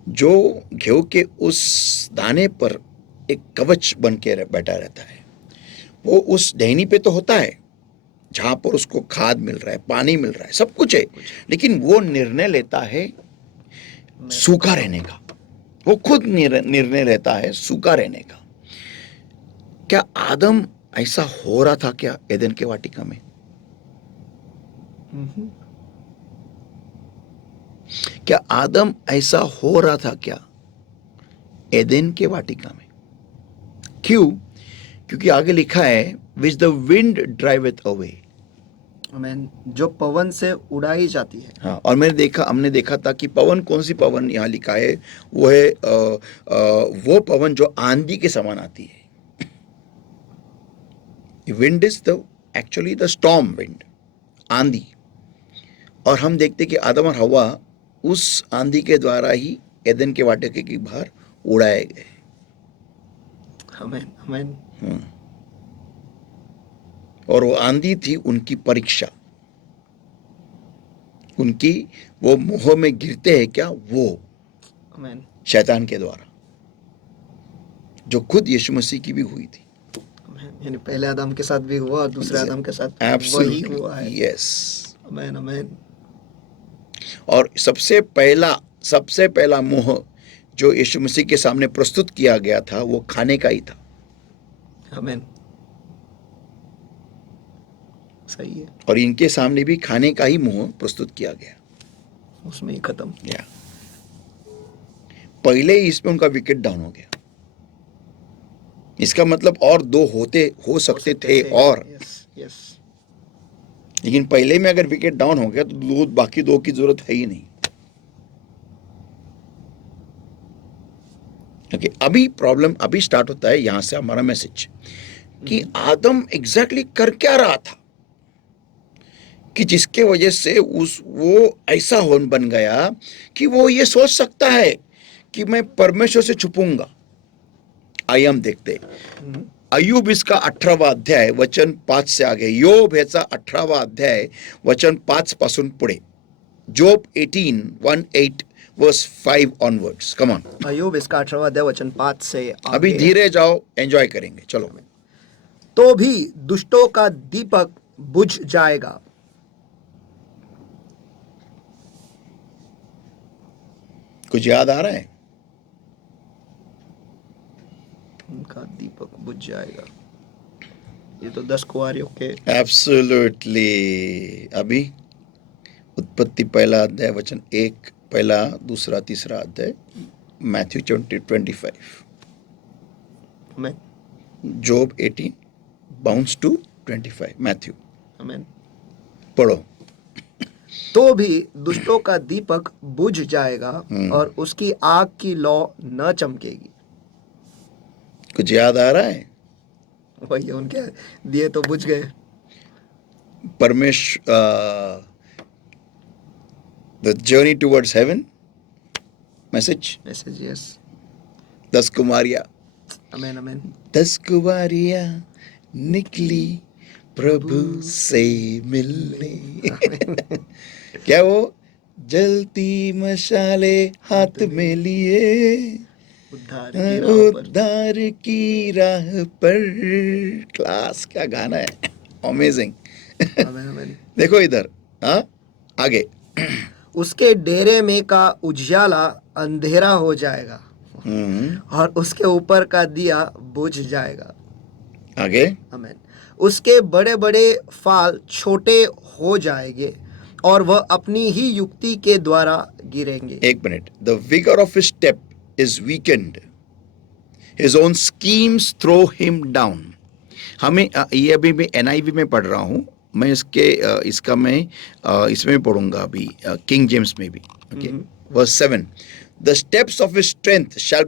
जो गेहूं के उस दाने पर एक कवच बन के बैठा रहता है। वो उस डहनी पे तो होता है जहां पर उसको खाद मिल रहा है, पानी मिल रहा है, सब कुछ है, लेकिन वो निर्णय लेता है सूखा रहने का। वो खुद निर्णय लेता है सूखा रहने का। क्या आदम ऐसा हो रहा था क्या एदन के वाटिका में? क्या आदम ऐसा हो रहा था क्या एदन के वाटिका में? क्यों? क्योंकि आगे लिखा है विच द विंड ड्राइवेथ अवे। आमीन। जो पवन से उड़ाई जाती है। हाँ, और हमने देखा था कि पवन, कौन सी पवन यहाँ लिखा है? वो है वो पवन जो आंधी के समान आती है। Wind is the actually the storm wind, आंधी। और हम देखते कि आदम और हवा उस आंधी के द्वारा ही एदन के वाटिका के बाहर उड़ाए गए। आमीन आमीन। और वो आंधी थी उनकी परीक्षा, उनकी वो मोह में गिरते हैं क्या, वो आमीन। शैतान के द्वारा, जो खुद यीशु मसीह की भी हुई थी। यानी पहले आदम के साथ भी हुआ और दूसरे आदम के साथ वही हुआ है। यस। आमीन आमीन। और सबसे पहला मोह जो यीशु मसीह के सामने प्रस्तुत किया गया था वो खाने का ही था। आमीन। सही है। और इनके सामने भी खाने का ही मोह प्रस्तुत किया गया, उसमें ही खत्म। या पहले ही इसमें उनका विकेट डाउन हो गया। इसका मतलब और दो हो सकते थे और यस। लेकिन पहले में अगर विकेट डाउन हो गया तो बाकी दो की जरूरत है ही नहीं। ओके, अभी प्रॉब्लम अभी स्टार्ट होता है यहां से हमारा मैसेज कि आदम एग्जैक्टली कर क्या रहा था कि जिसके वजह से वो ऐसा बन गया कि वो ये सोच सकता है कि मैं परमेश्वर से छुपूंगा। आइए हम देखते अय्यूब इसका 18वां अध्याय वचन 5 से आगे, योब ह्याचा 18वां अध्याय वचन 5 पासून पुढे, Job 18:1-8 verse 5 onwards. Come on. अय्यूब इसका 18वां अध्याय वचन 5 से आगे। अभी धीरे जाओ, एंजॉय करेंगे, चलो। तो भी दुष्टों का दीपक बुझ जाएगा। कुछ याद आ रहा है? उनका दीपक बुझ जाएगा, ये तो 10 कुंवारियों के। एब्सोल्युटली। अभी उत्पत्ति पहला अध्याय वचन 1, पहला दूसरा तीसरा अध्याय, मैथ्यू 20:25, जोब 18 बाउंस टू 25, मैथ्यू। आमीन। पढ़ो। तो भी दुष्टों का दीपक बुझ जाएगा और उसकी आग की लौ न चमकेगी। कुछ याद आ रहा है? वही उनके दिए तो बुझ गए। The journey towards heaven message, yes. 10 कुमारियां। आमीन आमीन। 10 कुमारियां निकली प्रभु से मिलने। क्या वो जलती मशाले हाथ में लिए उद्धार की राह पर। क्लास, क्या गाना है, अमेजिंग। देखो इधर, हाँ आगे। उसके डेरे में का उजियाला अंधेरा हो जाएगा और उसके ऊपर का दिया बुझ जाएगा। आगे। आमीन। उसके बड़े बड़े फाल छोटे हो जाएंगे और वह अपनी ही युक्ति के द्वारा गिरेंगे। एक minute. The vigour of his step is weakened, his own schemes throw him down. हमें ये अभी मैं NIV में पढ़ रहा हूँ, मैं इसका मैं इसमें पढ़ूंगा अभी किंग जेम्स में भी। Okay, verse 7, the steps of his strength shall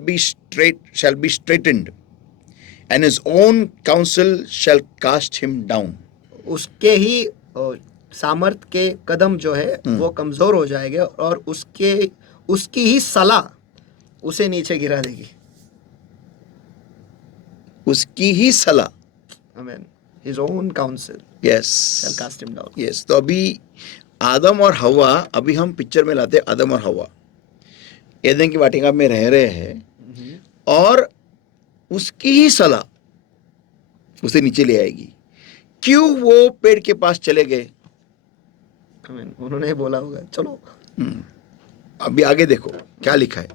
be straitened and his own counsel shall cast him down. उसके ही सामर्थ के कदम जो है वो कमजोर हो जाएंगे और उसकी ही सलाह उसे नीचे गिरा देगी। उसकी ही सलाह, आमीन। His own counsel yes shall cast him down. Yes. तो अभी आदम और हवा, अभी हम पिक्चर में लाते हैं आदम और हवा एदन की वाटिका में रह रहे हैं और उसकी ही सलाह उसे नीचे ले आएगी। क्यों वो पेड़ के पास चले गए? आमीन। उन्होंने बोला होगा चलो। अभी आगे देखो क्या लिखा है,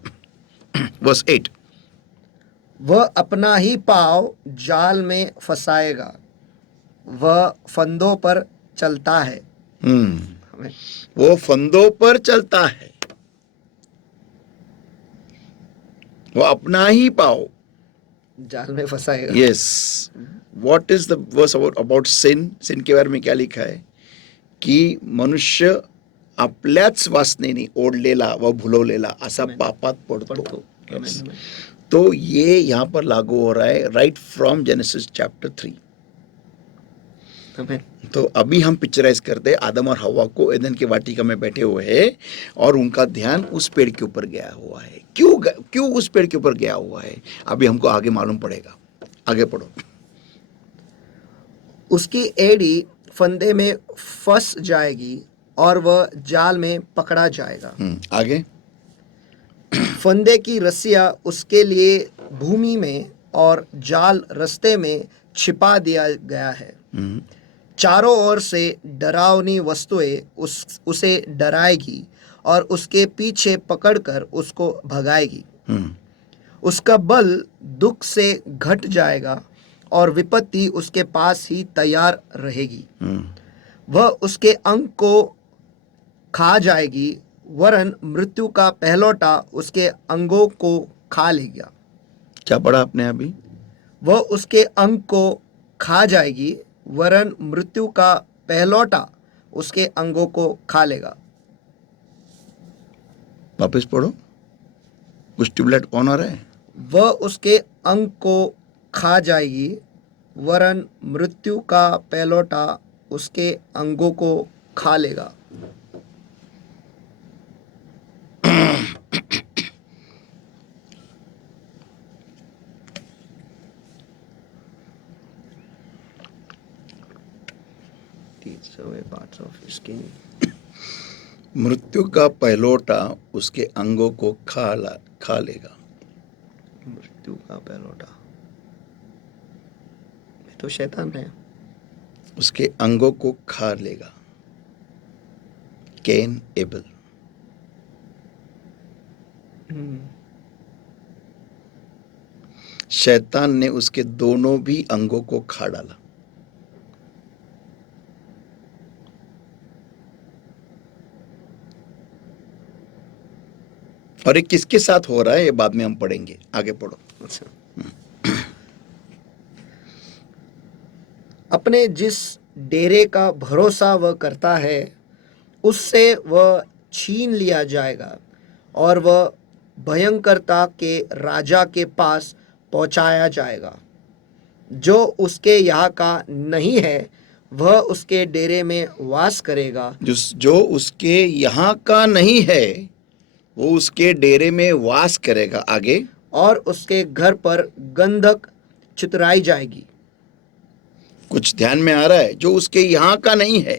वर्स 8। वह अपना ही पाँव जाल में फंसाएगा, वह फंदों पर चलता है। आमीन। वो फंदों पर चलता है, वो अपना ही पाँव जाल में फंसाएगा। Yes. What is the verse about sin? Sin के बारे में क्या लिखा है की मनुष्य आपल्याच वासनेने ओढलेला व भुलवलेला असा पापात पडतो। Yes. तो ये यहाँ पर लागू हो रहा है राइट फ्रॉम जेनेसिस चैप्टर 3। तो अभी हम पिक्चराइज करते हैं आदम और हवा को एदन के वाटिका में बैठे हुए हैं और उनका ध्यान उस पेड़ के ऊपर गया हुआ है। क्यों उस पेड़ के ऊपर गया हुआ है अभी हमको आगे मालूम पड़ेगा। आगे पढ़ो। उसकी एड़ी फंदे में फंस जाएगी और वह जाल में पकड़ा जाएगा। आगे। फंदे की रस्सियां उसके लिए भूमि में और जाल रास्ते में छिपा दिया गया है। चारों ओर से डरावनी वस्तुएं उसे डराएगी और उसके पीछे पकड़कर उसको भगाएगी। उसका बल दुख से घट जाएगा और विपत्ति उसके पास ही तैयार रहेगी। वह उसके अंग को खा जाएगी, वरन मृत्यु का पहलौटा उसके अंगों को खा लेगा। क्या पढ़ा आपने अभी? वह उसके अंग को खा जाएगी, वरन मृत्यु का पहलौटा उसके अंगों को खा लेगा। वापस पढ़ो, कुछ ट्यूबलाइट ऑन हो रहा है। वह उसके अंग को खा जाएगी, वरन मृत्यु का पहलौटा उसके अंगों को खा लेगा। मृत्यु का पहलौटा उसके अंगों को खा लेगा। मृत्यु का पहलौटा तो शैतान है, उसके अंगों को खा लेगा। Can able. शैतान ने उसके दोनों भी अंगों को खा डाला। और ये किसके साथ हो रहा है ये बाद में हम पढ़ेंगे। आगे पढ़ो। अच्छा। अपने जिस डेरे का भरोसा वह करता है उससे वह छीन लिया जाएगा और वह भयंकरता के राजा के पास पहुंचाया जाएगा। जो उसके यहाँ का नहीं है वह उसके डेरे में वास करेगा। जो उसके यहाँ का नहीं है वो उसके डेरे में वास करेगा। आगे। और उसके घर पर गंधक चितराई जाएगी। कुछ ध्यान में आ रहा है? जो उसके यहाँ का नहीं है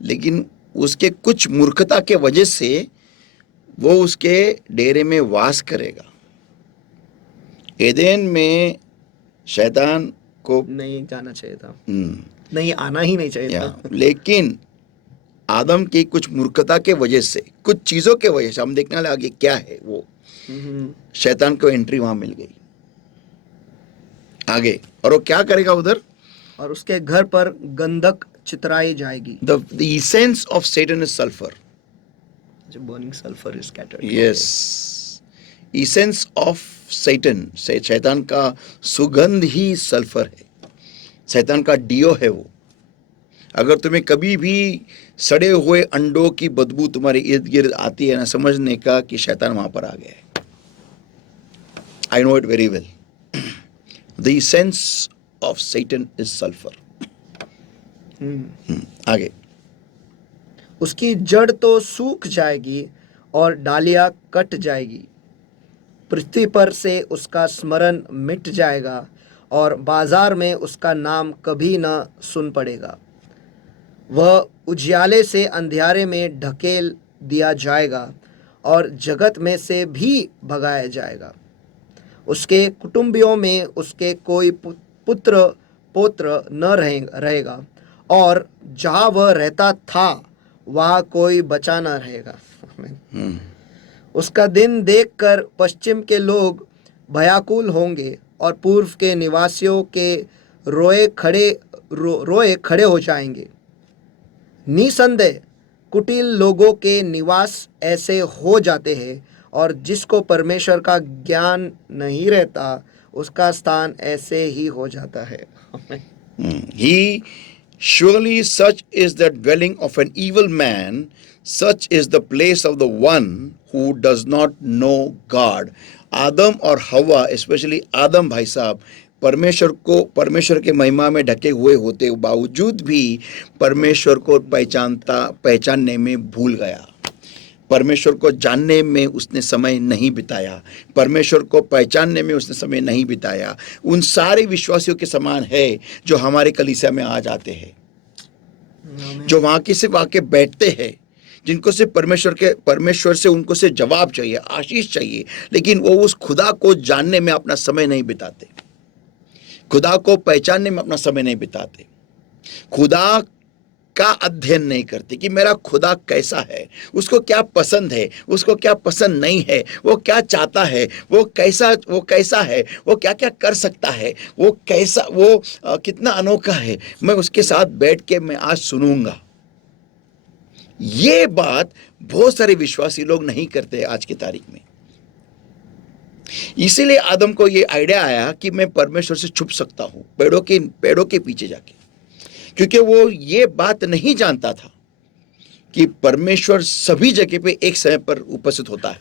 लेकिन उसके कुछ मूर्खता के वजह से वो उसके डेरे में वास करेगा। एदेन में शैतान को नहीं जाना चाहिए था, नहीं आना ही नहीं चाहिए था। लेकिन आदम की कुछ मूर्खता के वजह से, कुछ चीजों के वजह से, हम देखने वाले आगे क्या है वो, शैतान को एंट्री वहां मिल गई। आगे। और वो क्या करेगा उधर? और उसके घर पर गंधक चितराई जाएगी। The essence of Satan is sulfur. Burning sulfur is scattered. Yes. Essence of Satan, शैतान का सुगंध ही सल्फर है। शैतान का डियो है वो। अगर तुम्हें कभी भी सड़े हुए अंडों की बदबू तुम्हारे इर्द गिर्द आती है ना, समझने का कि शैतान वहां पर आ गया है। I know it very well. The essence of Satan is sulfur. आगे। उसकी जड़ तो सूख जाएगी और डालियां कट जाएगी, पृथ्वी पर से उसका स्मरण मिट जाएगा और बाजार में उसका नाम कभी न सुन पड़ेगा। वह उजियाले से अंधियारे में ढकेल दिया जाएगा और जगत में से भी भगाया जाएगा। उसके कुटुंबियों में उसके कोई पुत्र पौत्र न रहेगा और जहाँ वह रहता था वहाँ कोई बचा न रहेगा। उसका दिन देखकर पश्चिम के लोग भयाकुल होंगे और पूर्व के निवासियों के रोए खड़े हो जाएंगे। निसंदेह कुटिल लोगों के निवास ऐसे हो जाते हैं और जिसको परमेश्वर का ज्ञान नहीं रहता उसका स्थान ऐसे ही हो जाता है। He surely such is the dwelling of an evil man, such is the place of the one who does not know God. आदम और हवा, स्पेशली आदम भाई साहब, परमेश्वर के महिमा में ढके हुए होते बावजूद भी परमेश्वर को पहचानने में भूल गया। परमेश्वर को जानने में उसने समय नहीं बिताया, परमेश्वर को पहचानने में उसने समय नहीं बिताया। उन सारे विश्वासियों के समान है जो हमारे कलीसिया में आ जाते हैं, जो वहां के सिर्फ आके बैठते हैं, जिनको से परमेश्वर से उनको से जवाब चाहिए, आशीष चाहिए, लेकिन वो उस खुदा को जानने में अपना समय नहीं बिताते, खुदा को पहचानने में अपना समय नहीं बिताते, खुदा का अध्ययन नहीं करते कि मेरा खुदा कैसा है, उसको क्या पसंद है, उसको क्या पसंद नहीं है, वो क्या चाहता है, वो कैसा है, वो क्या क्या कर सकता है, वो कितना अनोखा है, मैं उसके साथ बैठ के मैं आज सुनूंगा। ये बात बहुत सारे विश्वासी लोग नहीं करते आज की तारीख में। इसीलिए आदम को ये आइडिया आया कि मैं परमेश्वर से छुप सकता हूं पेड़ों के पीछे जाके, क्योंकि वो ये बात नहीं जानता था कि परमेश्वर सभी जगह पे एक समय पर उपस्थित होता है।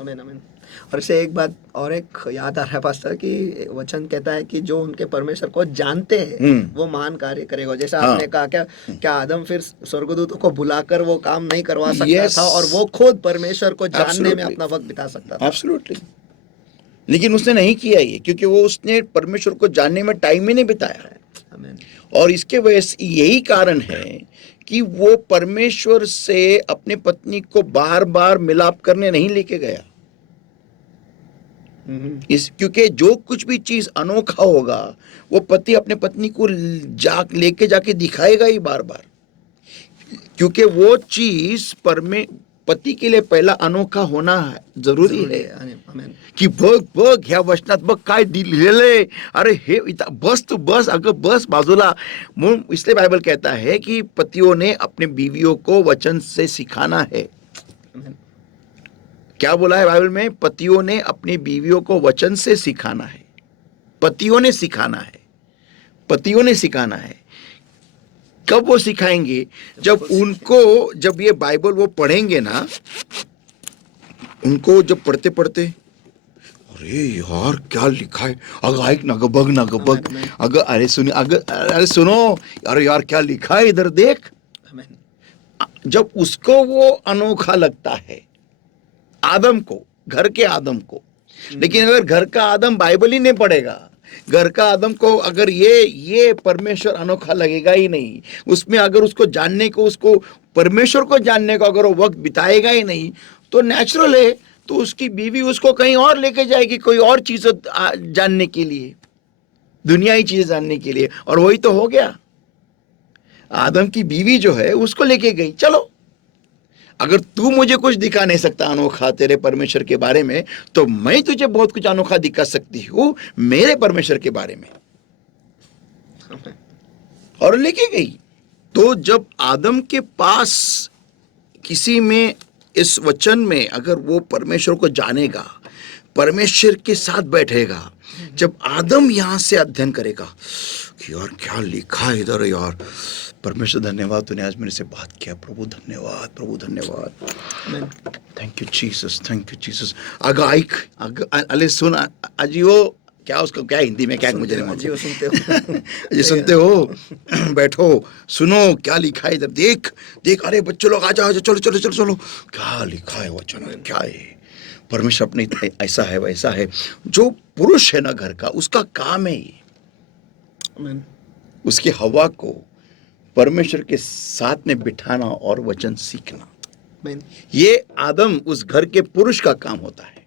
आमीन आमीन। और इससे एक बात और एक याद आ रहा है पास्टर कि वचन कहता है कि जो उनके परमेश्वर को जानते हैं वो महान कार्य करेगा। जैसा आपने कहा, क्या आदम फिर स्वर्गदूतों को बुलाकर वो काम नहीं करवा सकता था और वो खुद परमेश्वर को जानने में अपना वक्त बिता सकता था? एब्सोल्युटली। लेकिन उसने नहीं किया ये, क्योंकि वो उसने परमेश्वर को जानने में टाइम ही नहीं बिताया है। और इसके वजह से यही कारण है कि वो परमेश्वर से अपनी पत्नी को बार बार मिलाप करने नहीं लेके गया। क्योंकि जो कुछ भी चीज अनोखा होगा वो पति अपने पत्नी को लेके जाके दिखाएगा ही बार बार, क्योंकि वो चीज पति के लिए पहला अनोखा होना जरूरी है की बघ ह्या वचनात बघ काय दिलेले, अरे हे बस तू बस, अगर बस बाजूला। इसलिए बाइबल कहता है कि पतियों ने अपने बीवियों को वचन से सिखाना है। क्या बोला है बाइबल में? पतियों ने अपनी बीवियों को वचन से सिखाना है, पतियों ने सिखाना है, पतियों ने सिखाना है। कब वो सिखाएंगे? जब ये बाइबल वो पढ़ेंगे ना, उनको जब पढ़ते पढ़ते अरे यार क्या लिखा है, अगर आइक ना बग ना बग, अगर अरे सुनो, अरे यार क्या लिखा है इधर देख। जब उसको वो अनोखा लगता है आदम को, घर के आदम को, लेकिन अगर घर का आदम बाइबल ही नहीं पढ़ेगा, घर का आदम को अगर ये परमेश्वर अनोखा लगेगा ही नहीं, उसमें अगर उसको जानने को, उसको परमेश्वर को जानने को अगर वो वक्त बिताएगा ही नहीं, तो नेचुरल है तो उसकी बीवी उसको कहीं और लेके जाएगी, कोई और चीज जानने के लिए, दुनियाई चीजें जानने के लिए। और वही तो हो गया, आदम की बीवी जो है उसको लेके गई, चलो अगर तू मुझे कुछ दिखा नहीं सकता अनोखा तेरे परमेश्वर के बारे में, तो मैं तुझे बहुत कुछ अनोखा दिखा सकती हूं मेरे परमेश्वर के बारे में, और लेके गई। तो जब आदम के पास किसी में इस वचन में अगर वो परमेश्वर को जानेगा, परमेश्वर के साथ बैठेगा, जब आदम यहां से अध्ययन करेगा कि यार क्या लिखा है इधर, यार परमेश्वर धन्यवाद तूने आज मेरे से बात किया, प्रभु धन्यवाद, प्रभु धन्यवाद, thank you Jesus, thank you Jesus. अगं ऐक, अगं अले सुन, आजी वो क्या उसका क्या हिंदी में क्या मुझे नहीं जी, मालूम। सुनते हो ये सुनते हो बैठो सुनो क्या लिखा है इधर, देख देख, अरे बच्चों लोग आ जाओ, चलो चलो चलो चलो, क्या लिखा है वचन में, क्या है परमेश्वर अपने ऐसा है वैसा है। जो पुरुष है ना घर का, उसका काम है ये, आमीन, उसकी हवा को परमेश्वर के साथ में बिठाना और वचन सीखना। आमीन, ये आदम उस घर के पुरुष का काम होता है।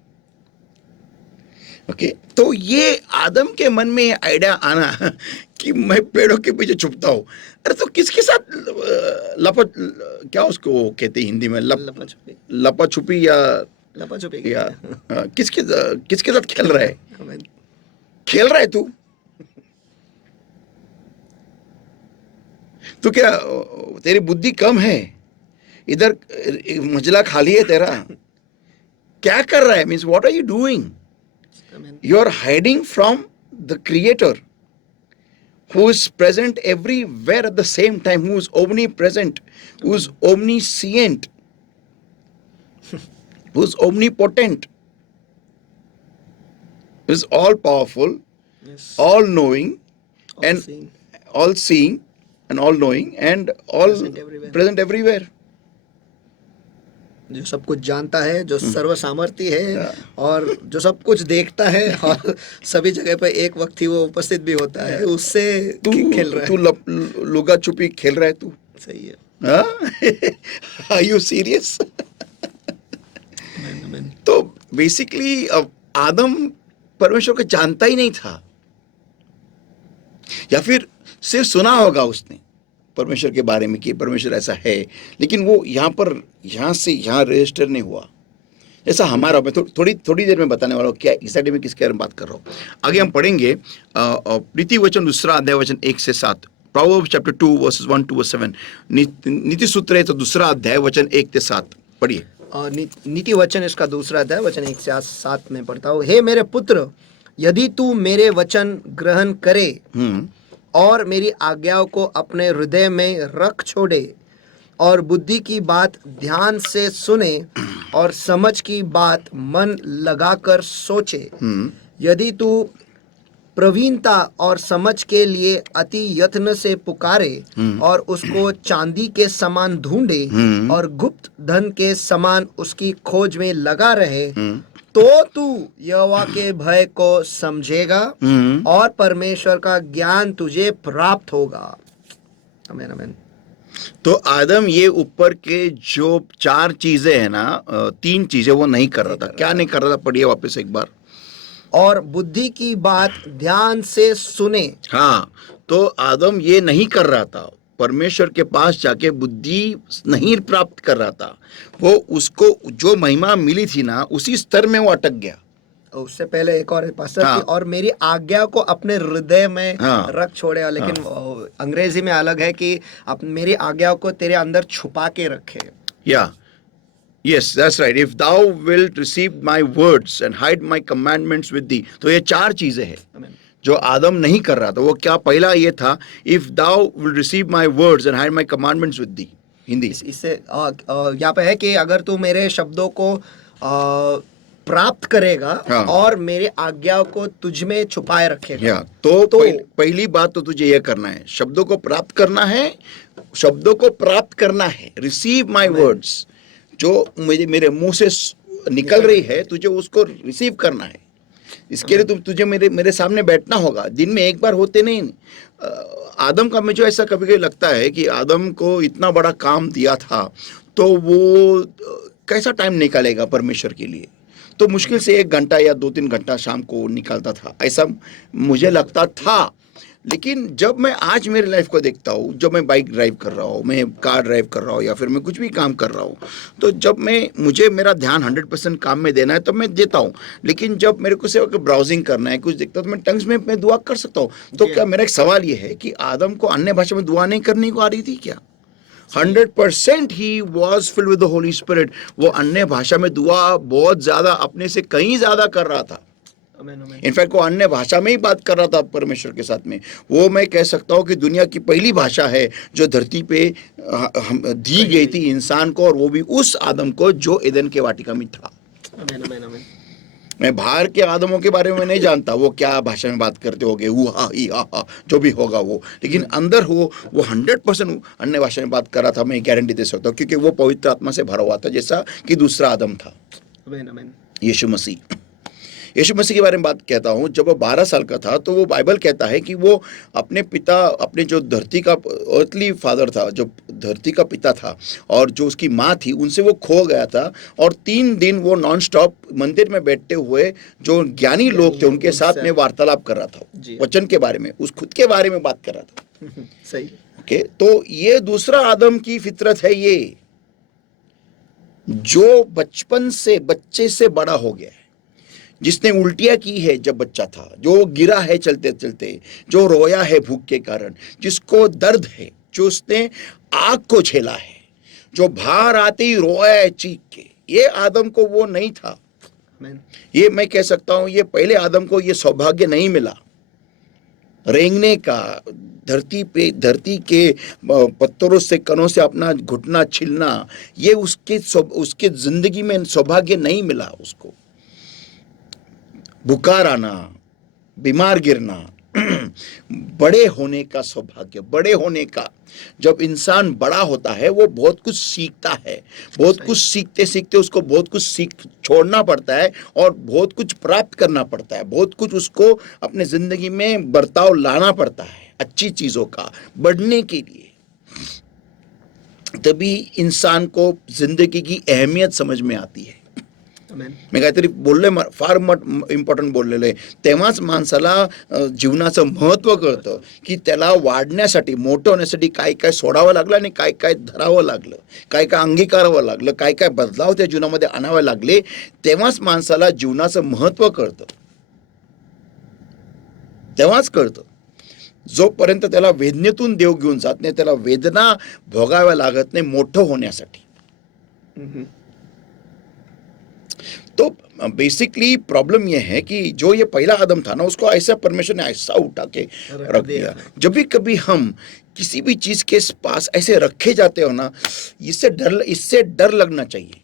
ओके, तो ये आदम के मन में ये आइडिया आना कि मैं पेड़ों के पीछे छुपता हूँ, अरे तो किसके साथ क्या उसको कहते हैं हिंदी में, लपा-छुपी, लपा छुपी या लपा-छुपी या कहते हैं। किसके साथ खेल रहा है, आमीन, खेल रहा है तू। तो क्या तेरी बुद्धि कम है, इधर मजला खाली है तेरा, क्या कर रहा है, means what are you doing, आमीन, you are hiding from the creator who is present everywhere at the same time, who is omnipresent, who is omniscient, who is omnipotent, who is all powerful, yes, all knowing, all and seeing, all seeing and all knowing and all Present everywhere. present everywhere. जो सब कुछ जानता है, जो सर्व सामर्थी है Yeah. और जो सब कुछ देखता है और सभी जगह पर एक वक्त ही वो उपस्थित भी होता है, उससे तू खेल रहा तू है। लुगा छुपी खेल रहा है तू, सही है। Are you serious? आमीन, आमीन, तो बेसिकली आदम परमेश्वर को जानता ही नहीं था, या फिर सिर्फ सुना होगा उसने परमेश्वर के बारे में कि परमेश्वर ऐसा है, लेकिन वो यहाँ से यहाँ रजिस्टर नहीं हुआ। जैसा हमारा, मैं थोड़ी देर में बताने वाला हूँ क्या एग्जैक्टली में किसके बारे में बात कर रहा हूँ। आगे हम पढ़ेंगे नीति वचन 2 अध्याय वचन 1 से 7, प्रोवर्ब्स चैप्टर 2 वर्सेस 1 to 7। नीति सूत्र है तो 2 अध्याय वचन 1 से 7 पढ़िए। और नीति वचन इसका 2 अध्याय वचन 1 से 7 में पढ़ता हूँ। हे मेरे पुत्र, यदि तू मेरे वचन ग्रहण करे और मेरी आज्ञाओं को अपने हृदय में रख छोड़े और बुद्धि की बात ध्यान से सुने और समझ की बात मन लगाकर सोचे, यदि तू प्रवीणता और समझ के लिए अति यत्न से पुकारे और उसको चांदी के समान ढूंढे और गुप्त धन के समान उसकी खोज में लगा रहे, तो तू यहोवा के भय को समझेगा और परमेश्वर का ज्ञान तुझे प्राप्त होगा। आमीन, आमीन। तो आदम ये ऊपर के जो 4 चीजें है ना, 3 चीजें वो नहीं कर रहा था। क्या नहीं कर रहा था, पढ़िए वापस एक बार। और बुद्धि की बात ध्यान से सुने। हाँ, तो आदम ये नहीं कर रहा था, परमेश्वर के पास जाके बुद्धि नहीं प्राप्त कर रहा था। वो उसको जो महिमा मिली थी ना, उसी स्तर में वो अटक गया। उससे पहले एक और पास्टर हाँ। और मेरी आज्ञा को अपने हृदय में हाँ। रख छोड़े, लेकिन अंग्रेजी में अलग है कि मेरी आज्ञा को तेरे अंदर छुपा के रखे। या Yes, that's right. If thou wilt receive my words and hide my commandments with thee. तो ये 4 चीजें हैं जो आदम नहीं कर रहा था। वो क्या, पहला ये था, if thou will receive my words and hide my commandments with thee. Hindi इससे यहाँ पे है कि अगर तू मेरे शब्दों को प्राप्त करेगा हाँ। और मेरे आज्ञाओं को तुझ में छुपाए रखेगा। या तो पहली बात तो तुझे ये करना है, शब्दों को प्राप्त करना है, शब्दों को प्राप्त करना है। रिसीव माई वर्ड्स, जो मेरे मुंह से निकल रही है, तुझे उसको रिसीव करना है। इसके लिए तुझे मेरे सामने बैठना होगा। दिन में एक बार होते नहीं। आदम का मुझे ऐसा कभी कभी लगता है कि आदम को इतना बड़ा काम दिया था, तो वो कैसा टाइम निकालेगा परमेश्वर के लिए। तो मुश्किल से 1 घंटा या 2-3 घंटा शाम को निकालता था, ऐसा मुझे लगता था। लेकिन जब मैं आज मेरी लाइफ को देखता हूँ, जब मैं बाइक ड्राइव कर रहा हूँ, मैं कार ड्राइव कर रहा हूँ, या फिर मैं कुछ भी काम कर रहा हूँ, तो जब मुझे मेरा ध्यान 100% काम में देना है तो मैं देता हूँ। लेकिन जब मेरे को सिर्फ ब्राउजिंग करना है, कुछ देखता हूँ, तो मैं टंग्स में मैं दुआ कर सकता हूँ। तो क्या मेरा एक सवाल ये है कि आदम को अन्य भाषा में दुआ नहीं करने को आ रही थी क्या? 100% he was filled with the Holi spirit. वो अन्य भाषा में दुआ बहुत ज्यादा, अपने से कहीं ज्यादा कर रहा था। इनफैक्ट वो अन्य भाषा में ही बात कर रहा था परमेश्वर के साथ में। वो मैं कह सकता हूँ कि दुनिया की पहली भाषा है जो धरती पे दी गई थी इंसान को, और वो भी उस आदम को जो एदन के वाटिका में था। मैं बाहर के आदमों के बारे में नहीं जानता, वो क्या भाषा में बात करते होंगे, ऊ हा ई हा हा जो भी होगा वो, लेकिन अंदर वो 100% अन्य भाषा में बात कर रहा था, मैं गारंटी दे सकता हूँ, क्योंकि वो पवित्र आत्मा से भरा हुआ था, जैसा कि दूसरा आदम था, यीशु मसीह। यीशु मसीह के बारे में बात कहता हूँ, जब वो 12 साल का था तो वो बाइबल कहता है कि वो अपने पिता, अपने जो धरती का अर्थली फादर था, जो धरती का पिता था, और जो उसकी माँ थी, उनसे वो खो गया था, और 3 दिन वो नॉन स्टॉप मंदिर में बैठते हुए जो ज्ञानी लोग थे उनके साथ में वार्तालाप कर रहा था, वचन के बारे में, उस खुद के बारे में बात कर रहा था। सही। ओके, तो ये दूसरा आदम की फितरत है, ये जो बचपन से, बच्चे से बड़ा हो गया है, जिसने उल्टियां की है जब बच्चा था, जो गिरा है चलते चलते, जो रोया है भूख के कारण, जिसको दर्द है, जो उसने आग को झेला है, जो बाहर आते ही रोया है चीख के, ये आदम को वो नहीं था। ये मैं कह सकता हूं, ये पहले आदम को ये सौभाग्य नहीं मिला रेंगने का, धरती पे, धरती के पत्थरों से, कणों से अपना घुटना छिलना, ये उसके जिंदगी में सौभाग्य नहीं मिला उसको। बुखार आना, बीमार गिरना, बड़े होने का सौभाग्य, बड़े होने का, जब इंसान बड़ा होता है वो बहुत कुछ सीखता है, बहुत कुछ सीखते सीखते उसको बहुत कुछ छोड़ना पड़ता है और बहुत कुछ प्राप्त करना पड़ता है, बहुत कुछ उसको अपने जिंदगी में बर्ताव लाना पड़ता है अच्छी चीजों का बढ़ने के लिए, तभी इंसान को जिंदगी की अहमियत समझ में आती है। मी काहीतरी बोलले, फार इम्पॉर्टंट बोललेलं आहे, तेव्हाच माणसाला जीवनाचं महत्त्व कळतं की त्याला वाढण्यासाठी, मोठं होण्यासाठी काय काय सोडावं लागलं आणि काय काय धरावं लागलं, काय काय अंगीकारावं लागलं, काय काय बदलाव त्या जीवनामध्ये आणावे लागले, तेव्हाच माणसाला जीवनाचं महत्त्व कळतं, तेव्हाच कळतं। जोपर्यंत त्याला वेदनेतून देव घेऊन जात नाही, त्याला वेदना भोगाव्या लागत नाही मोठं होण्यासाठी। तो बेसिकली प्रॉब्लम यह है कि जो ये पहला आदम था ना, उसको ऐसा परमेश्वर ने ऐसा उठा के रख दिया। जब भी कभी हम किसी भी चीज के पास ऐसे रखे जाते हो ना, इससे डर लगना चाहिए।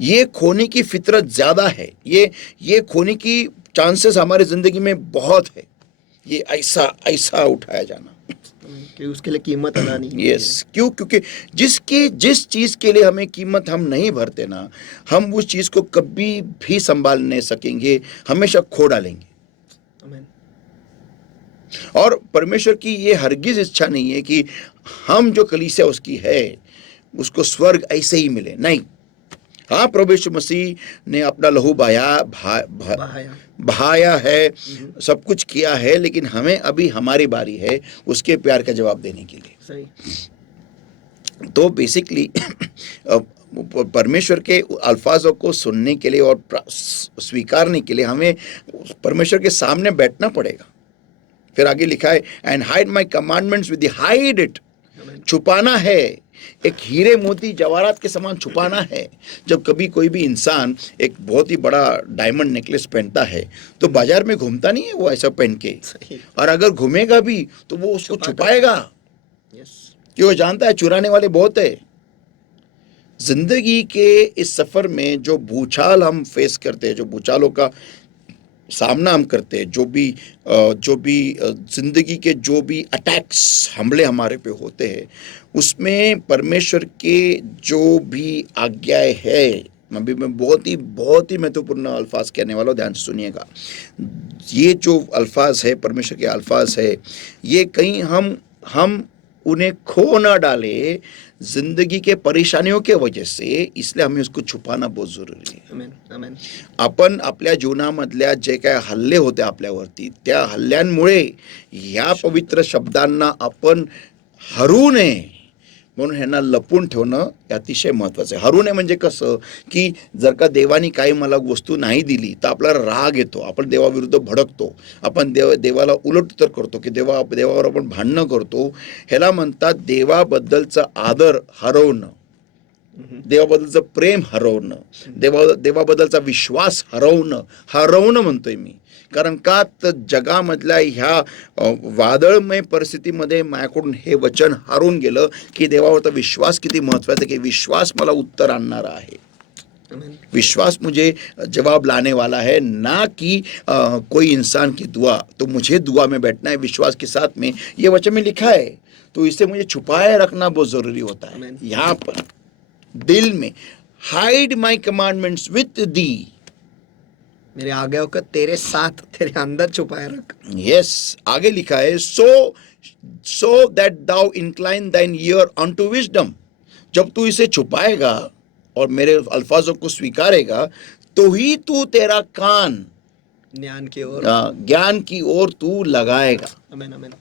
ये खोने की फितरत ज्यादा है, ये खोने की चांसेस हमारी जिंदगी में बहुत है, ये ऐसा ऐसा उठाया जाना कि उसके लिए कीमत अदा नहीं होती। यस, क्यों? क्योंकि जिस चीज के लिए हमें कीमत हम नहीं भरते ना, हम उस चीज को कभी भी संभाल नहीं सकेंगे, हमेशा खो डालेंगे। और परमेश्वर की ये हरगिज इच्छा नहीं है कि हम जो कलीसिया उसकी है उसको स्वर्ग ऐसे ही मिले, नहीं। हाँ, प्रभु यीशु मसीह ने अपना लहू बहाया है, सब कुछ किया है, लेकिन हमें अभी हमारी बारी है उसके प्यार का जवाब देने के लिए। सही। तो बेसिकली परमेश्वर के अल्फाजों को सुनने के लिए और स्वीकारने के लिए हमें परमेश्वर के सामने बैठना पड़ेगा। फिर आगे लिखा है, and hide my commandments with hide it, छुपाना है, एक हीरे मोती जवाहरात के समान छुपाना है। जब कभी कोई भी इंसान एक बहुत ही बड़ा डायमंड नेकलेस पहनता है तो बाजार में घूमता नहीं है वो ऐसा पहन के, और अगर घूमेगा भी तो वो उसको छुपाएगा, क्यों? वो जानता है चुराने वाले बहुत है। जिंदगी के इस सफर में जो भूचाल हम फेस करते हैं, जो भूचालों का सामना हम करते हैं, जो भी जिंदगी के जो भी अटैक्स, हमले हमारे पे होते हैं, उसमें परमेश्वर के जो भी आज्ञाएं है, अभी मैं बहुत ही महत्वपूर्ण अल्फाज कहने वाला हूँ, ध्यान से सुनिएगा। ये जो अल्फाज है, परमेश्वर के अल्फाज है, ये कहीं हम उन्हें खो ना डाले जिंदगी के परेशानियों के वजह से, इसलिए हमें उसको छुपाना बहुत जरुरी है। आमेन, आमेन। आपण आपल्या जीवनामधल्या जे काय हल्ले होते आपल्यावरती, त्या हल्ल्यांमुळे या पवित्र शब्दांना आपण हरू नये म्हणून ह्यांना लपून ठेवणं अतिशय महत्त्वाचं आहे। हरू नये म्हणजे कसं, की जर का देवानी काही मला वस्तू नाही दिली तर आपल्याला राग येतो, आपण देवाविरुद्ध भडकतो, आपण देवाला उलट उत्तर करतो, की देवावर आपण भांडणं करतो। ह्याला म्हणतात देवाबद्दलचा आदर हरवणं, देवाबद्दलचं प्रेम हरवणं, देवाबद्दलचा विश्वास हरवणं म्हणतोय मी। कारण का तर जगामधल्या ह्या वादळमय परिस्थितीमध्ये माझ्याकडून हे वचन हरवून गेलं की देवावरचा विश्वास किती महत्त्वाचा आहे, की विश्वास मला उत्तर आणणारा आहे। आमीन। विश्वास मुझे जवाब लाने वाला है, ना कि कोई इंसान की दुआ। तो मुझे दुआ में बैठना है विश्वास के साथ में, ये वचन में लिखा है। तो इसे मुझे छुपाए रखना बहुत जरूरी होता है। आमीन। यहाँ पर दिल में, hide my commandments with the, मेरे आज्ञाओं को तेरे साथ, तेरे अंदर छुपाए रख। यस, आगे लिखा है, सो दैट दाउ इंक्लाइन दाइन ईयर अनटू विजडम। जब तू इसे छुपाएगा और मेरे अल्फाजों को स्वीकारेगा, तो ही तू तेरा कान ज्ञान की ओर, ज्ञान की ओर तू लगाएगा। आमीन आमीन।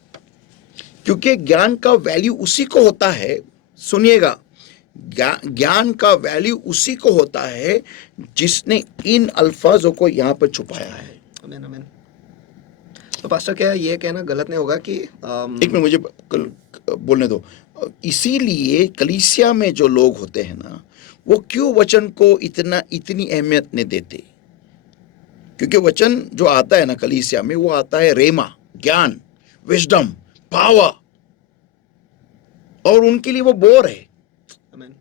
क्योंकि ज्ञान का वैल्यू उसी को होता है, सुनिएगा, ज्ञान का वैल्यू उसी को होता है जिसने इन अल्फाजों को यहाँ पर छुपाया है। आमीन आमीन। तो पास्टर क्या ये कहना गलत नहीं होगा कि एक मिनट मुझे बोलने दो। इसीलिए कलीसिया में जो लोग होते हैं ना, वो क्यों वचन को इतनी अहमियत नहीं देते? क्योंकि वचन जो आता है ना कलीसिया में, वो आता है रेमा, ज्ञान, विजडम, पावर, और उनके लिए वो बोर है। आमीन।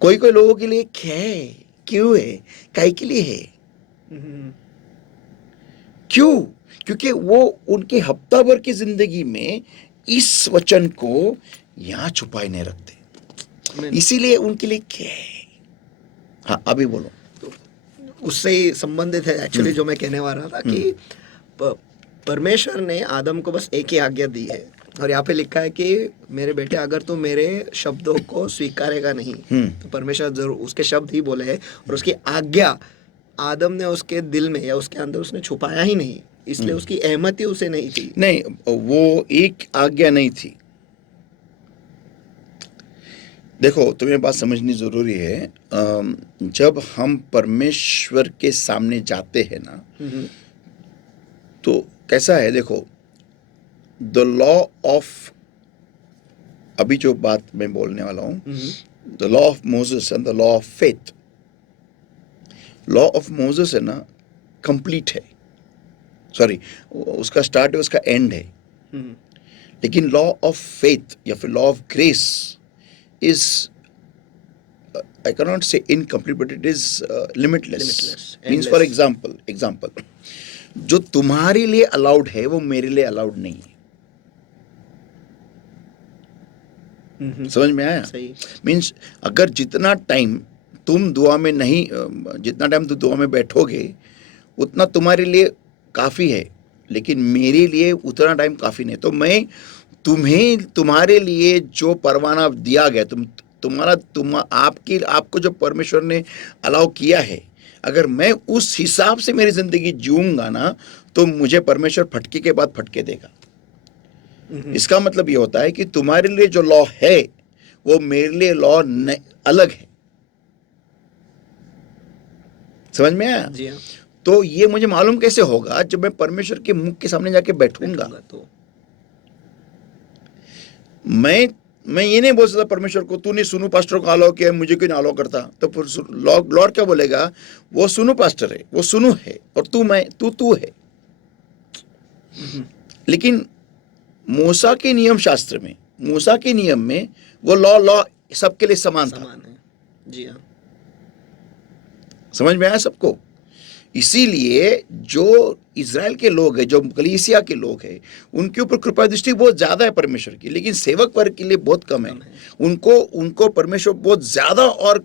कोई कोई लोगों के लिए है, क्यों है, काहे के लिए है, क्यों? क्योंकि वो उनके हफ्ता भर की जिंदगी में इस वचन को यहां छुपाए नहीं रखते, इसीलिए उनके लिए क्या है। हाँ, अभी बोलो। तो उससे ही संबंधित है एक्चुअली जो मैं कहने वाला था कि परमेश्वर ने आदम को बस एक ही आज्ञा दी है, और यहाँ पे लिखा है कि मेरे बेटे अगर तू मेरे शब्दों को स्वीकारेगा नहीं, तो परमेश्वर जरूर उसके शब्द ही बोले हैं, और उसकी आज्ञा आदम ने उसके दिल में या उसके अंदर उसने छुपाया ही नहीं, इसलिए उसकी अहमति उसे नहीं थी। नहीं, वो एक आज्ञा नहीं थी। देखो, तुम्हें बात समझनी जरूरी है। जब हम परमेश्वर के सामने जाते हैं ना, तो कैसा है, देखो, द लॉ ऑफ, अभी जो बात मैं बोलने वाला हूं, the law of Moses and the law of faith. Law of Moses है ना, कंप्लीट है, सॉरी, उसका स्टार्ट है, उसका एंड है। लेकिन लॉ ऑफ फेथ या फिर law of grace is, I cannot say incomplete, but it is limitless. Means, for example, जो तुम्हारे लिए अलाउड है वो मेरे लिए अलाउड नहीं है। समझ में आया? सही। मीन्स अगर जितना टाइम तुम दुआ में नहीं, जितना टाइम तुम दुआ में बैठोगे उतना तुम्हारे लिए काफी है, लेकिन मेरे लिए उतना टाइम काफी नहीं। तो मैं तुम्हारे लिए जो परवाना दिया गया, आपको जो परमेश्वर ने अलाउ किया है, अगर मैं उस हिसाब से मेरी जिंदगी जीऊंगा ना, तो मुझे परमेश्वर फटके के बाद फटके देगा। इसका मतलब ये होता है कि तुम्हारे लिए जो लॉ है वो मेरे लिए लॉ अलग है। समझ में आया? जी हाँ। तो ये मुझे मालूम कैसे होगा? जब मैं परमेश्वर के मुख के सामने जाके बैठूंगा। तो मैं ये नहीं बोल सकता परमेश्वर को, तूने सुनु पास्टर को अलाउ किया, मुझे क्यों नहीं अलाउ करता? तो लॉर्ड क्या बोलेगा? वो सुनु पास्टर है, वो सुनु है, और तू है। लेकिन मूसा के नियम शास्त्र में, मूसा के नियम में वो लॉ सबके लिए समान था। है। जी हाँ। समझ में आया सबको? इसीलिए जो इज़राइल के लोग हैं, जो कलीसिया के लोग हैं, उनके ऊपर कृपा दृष्टि बहुत ज्यादा है परमेश्वर की, लेकिन सेवक वर्ग के लिए बहुत कम है। उनको परमेश्वर बहुत ज्यादा और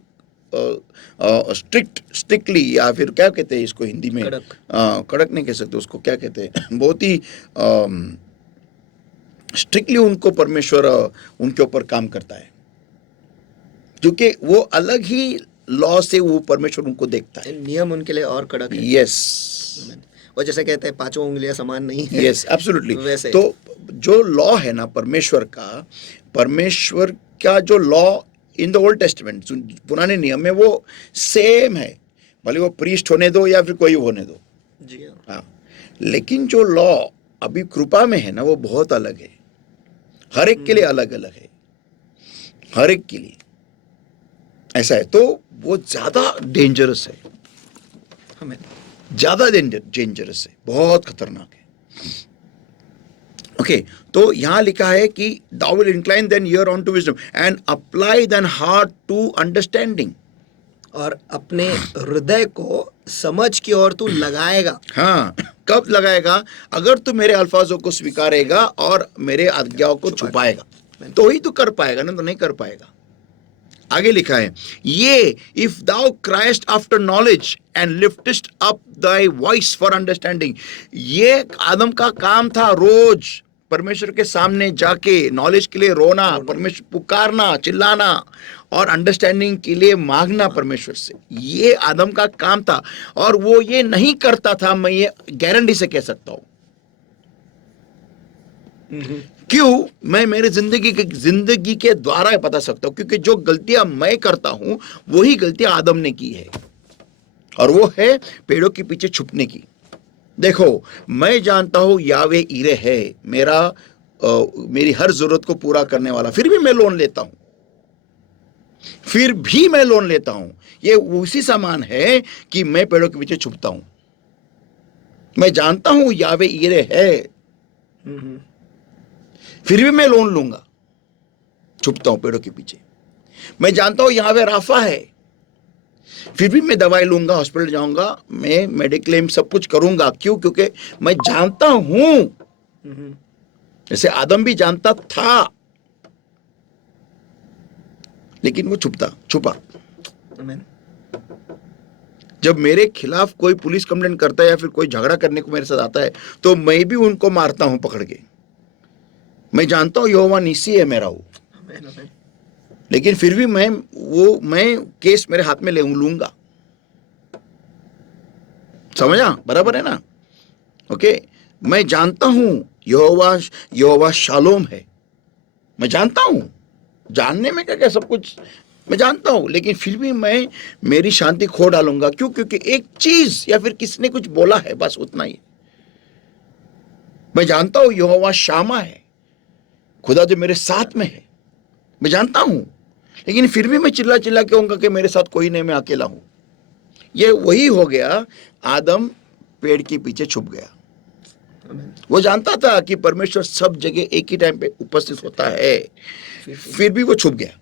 स्ट्रिक्टली, या फिर क्या कहते हैं इसको हिंदी में, कड़क नहीं कह सकते, उसको क्या कहते हैं, बहुत ही स्ट्रिक्टली उनको परमेश्वर उनके ऊपर काम करता है, क्योंकि वो अलग ही लॉ से वो परमेश्वर उनको देखता है। नियम उनके लिए और कड़क है। यस। और जैसे कहते हैं पांचों उंगलियां समान नहीं है। Yes, absolutely. वैसे तो जो लॉ है ना परमेश्वर का जो law in the old testament, पुराने नियम में, वो सेम है, भले वो प्रीस्ट होने दो या फिर कोई होने दो। जी हाँ। लेकिन जो लॉ अभी कृपा में है ना, वो बहुत अलग है, हर एक के लिए अलग अलग है, हर एक के लिए ऐसा है। तो वो ज्यादा डेंजरस है, हमें ज्यादा डेंजरस है, बहुत खतरनाक है। ओके, तो यहां लिखा है कि thou will incline thine ear unto wisdom and apply thine heart to understanding. और अपने हृदय को समझ की ओर तू लगाएगा। हाँ, कब लगाएगा? अगर तू मेरे अल्फाजों को स्वीकारेगा और मेरे आज्ञाओं को छुपाएगा, तो ही तू कर पाएगा, ना तो नहीं कर पाएगा। आगे लिखा है, ये if thou criest after knowledge and liftest up thy voice for understanding, ये आदम का काम था रोज परमेश्वर के सामने जाके नॉलेज के लिए रोना, परमेश्वर पुकारना, चिल्लाना और अंडरस्टैंडिंग के लिए मांगना परमेश्वर से। ये आदम का काम था और वो ये नहीं करता था, मैं ये गारंटी से कह सकता हूं। क्यों? मैं मेरे जिंदगी के द्वारा बता सकता हूं, क्योंकि जो गलतियां मैं करता हूं वही गलतियां आदम ने की है, और वो है पेड़ों के पीछे छुपने की। देखो, मैं जानता हूं यावे ईरे है मेरी हर जरूरत को पूरा करने वाला, फिर भी मैं लोन लेता हूं। ये उसी समान है कि मैं पेड़ों के पीछे छुपता हूं। मैं जानता हूं यावे ईरे है, फिर भी मैं लोन लूंगा, छुपता हूं पेड़ों के पीछे। मैं जानता हूं यावे राफा है, फिर भी मैं दवाई लूंगा, हॉस्पिटल जाऊंगा, मैं मेडिक्लेम सब कुछ करूंगा। क्यों? क्योंकि मैं जानता हूं। जैसे आदम भी जानता था, लेकिन वो छुपा। जब मेरे खिलाफ कोई पुलिस कंप्लेंट करता है या फिर कोई झगड़ा करने को मेरे साथ आता है, तो मैं भी उनको मारता हूं पकड़ के। मैं जानता हूं यहोवा निसी है मेरा वो, लेकिन फिर भी मैं केस मेरे हाथ में लूंगा। समझा? बराबर है ना? ओके। मैं जानता हूं यहोवा शालोम है। मैं जानता हूं, जानने में क्या सब कुछ मैं जानता हूं, लेकिन फिर भी मैं मेरी शांति खो डालूंगा। क्यों? क्योंकि एक चीज या फिर किसी ने कुछ बोला है, बस उतना ही। मैं जानता हूं यहोवा शामा है, खुदा जो मेरे साथ में है। मैं जानता हूं, लेकिन फिर भी मैं चिल्ला के कहूंगा कि मेरे साथ कोई नहीं, मैं अकेला हूं। ये वही हो गया, आदम पेड़ के पीछे छुप गया। वो जानता था कि परमेश्वर सब जगह एक ही टाइम पे उपस्थित होता है, फिर भी वो छुप गया।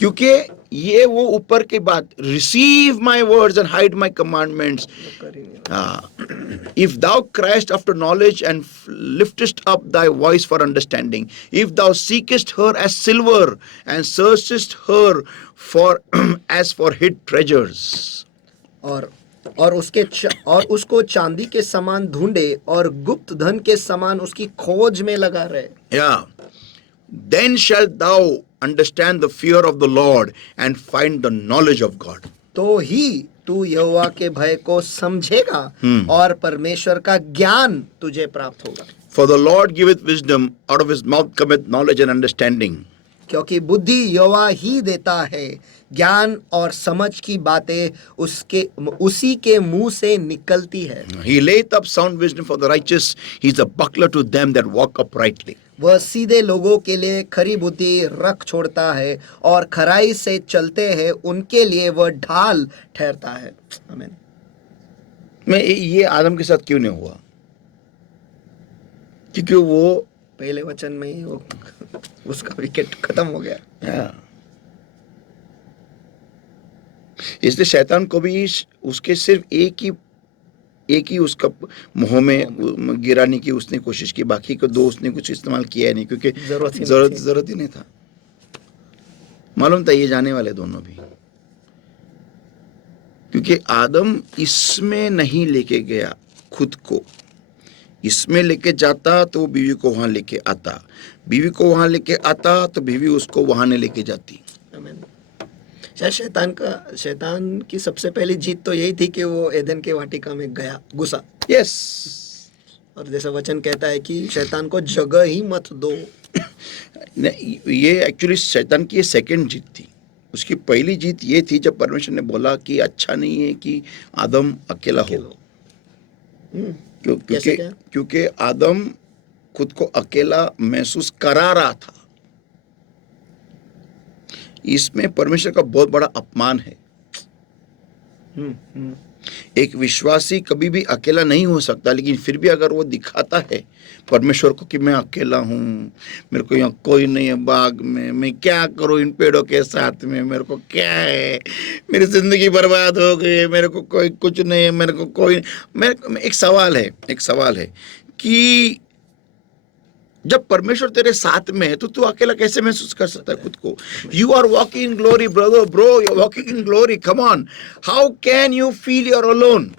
क्योंकि ये वो ऊपर के बात, receive my words and hide my commandments. If thou criest after knowledge and liftest up thy voice for understanding, if thou seekest her as silver and searchest her for as for hid treasures, और उसको चांदी के समान ढूंढे और गुप्त धन के समान उसकी खोज में लगा रहे। yeah, then shalt thou understand the fear of the Lord and find the knowledge of God. तो ही तू यहोवा के भय को समझेगा और परमेश्वर का ज्ञान तुझे प्राप्त होगा। For the Lord giveth wisdom, out of his mouth cometh knowledge and understanding. क्योंकि बुद्धि यहोवा ही देता है, ज्ञान और समझ की बातें उसी के मुंह से निकलती है। He layeth up sound wisdom for the righteous, he is a buckler to them that walk uprightly. वह सीधे लोगों के लिए खरी बुद्धि रख छोड़ता है और खराई से चलते हैं उनके लिए वह ढाल ठहरता है। आमीन। मैं ये आदम के साथ क्यों नहीं हुआ? क्योंकि वो पहले वचन में ही वो उसका विकेट खत्म हो गया। इसलिए शैतान को भी उसके सिर्फ एक ही उसका मुंह में गिराने की उसने कोशिश की, बाकी को दो उसने कुछ इस्तेमाल किया नहीं, क्योंकि जरूरत ही नहीं था। मालूम था ये जाने वाले दोनों भी, क्योंकि आदम इसमें नहीं लेके गया खुद को, इसमें लेके जाता तो बीवी को वहां लेके आता, बीवी को वहां लेके आता तो बीवी उसको वहां नहीं लेके जाती। शैतान की सबसे पहली जीत तो यही थी कि वो एदन के वाटिका में घुसा। यस। और जैसा वचन कहता है कि शैतान को जगह ही मत दो। ये एक्चुअली शैतान की सेकंड जीत थी। उसकी पहली जीत ये थी जब परमेश्वर ने बोला कि अच्छा नहीं है कि आदम अकेला हो। क्योंकि आदम खुद को अकेला महसूस करा रहा था। इसमें परमेश्वर का बहुत बड़ा अपमान है। एक विश्वासी कभी भी अकेला नहीं हो सकता, लेकिन फिर भी अगर वो दिखाता है परमेश्वर को कि मैं अकेला हूँ, मेरे को यहाँ कोई नहीं है बाग में, मैं क्या करूँ इन पेड़ों के साथ में, मेरे को क्या है, मेरी जिंदगी बर्बाद हो गई है, मेरे को कोई कुछ नहीं है, मेरे को कोई, मेरे एक सवाल है कि जब परमेश्वर तेरे साथ में है तो तू अकेला कैसे महसूस कर सकता है खुद को? You are walking in glory bro, you are walking in glory, come on, how can you feel your alone?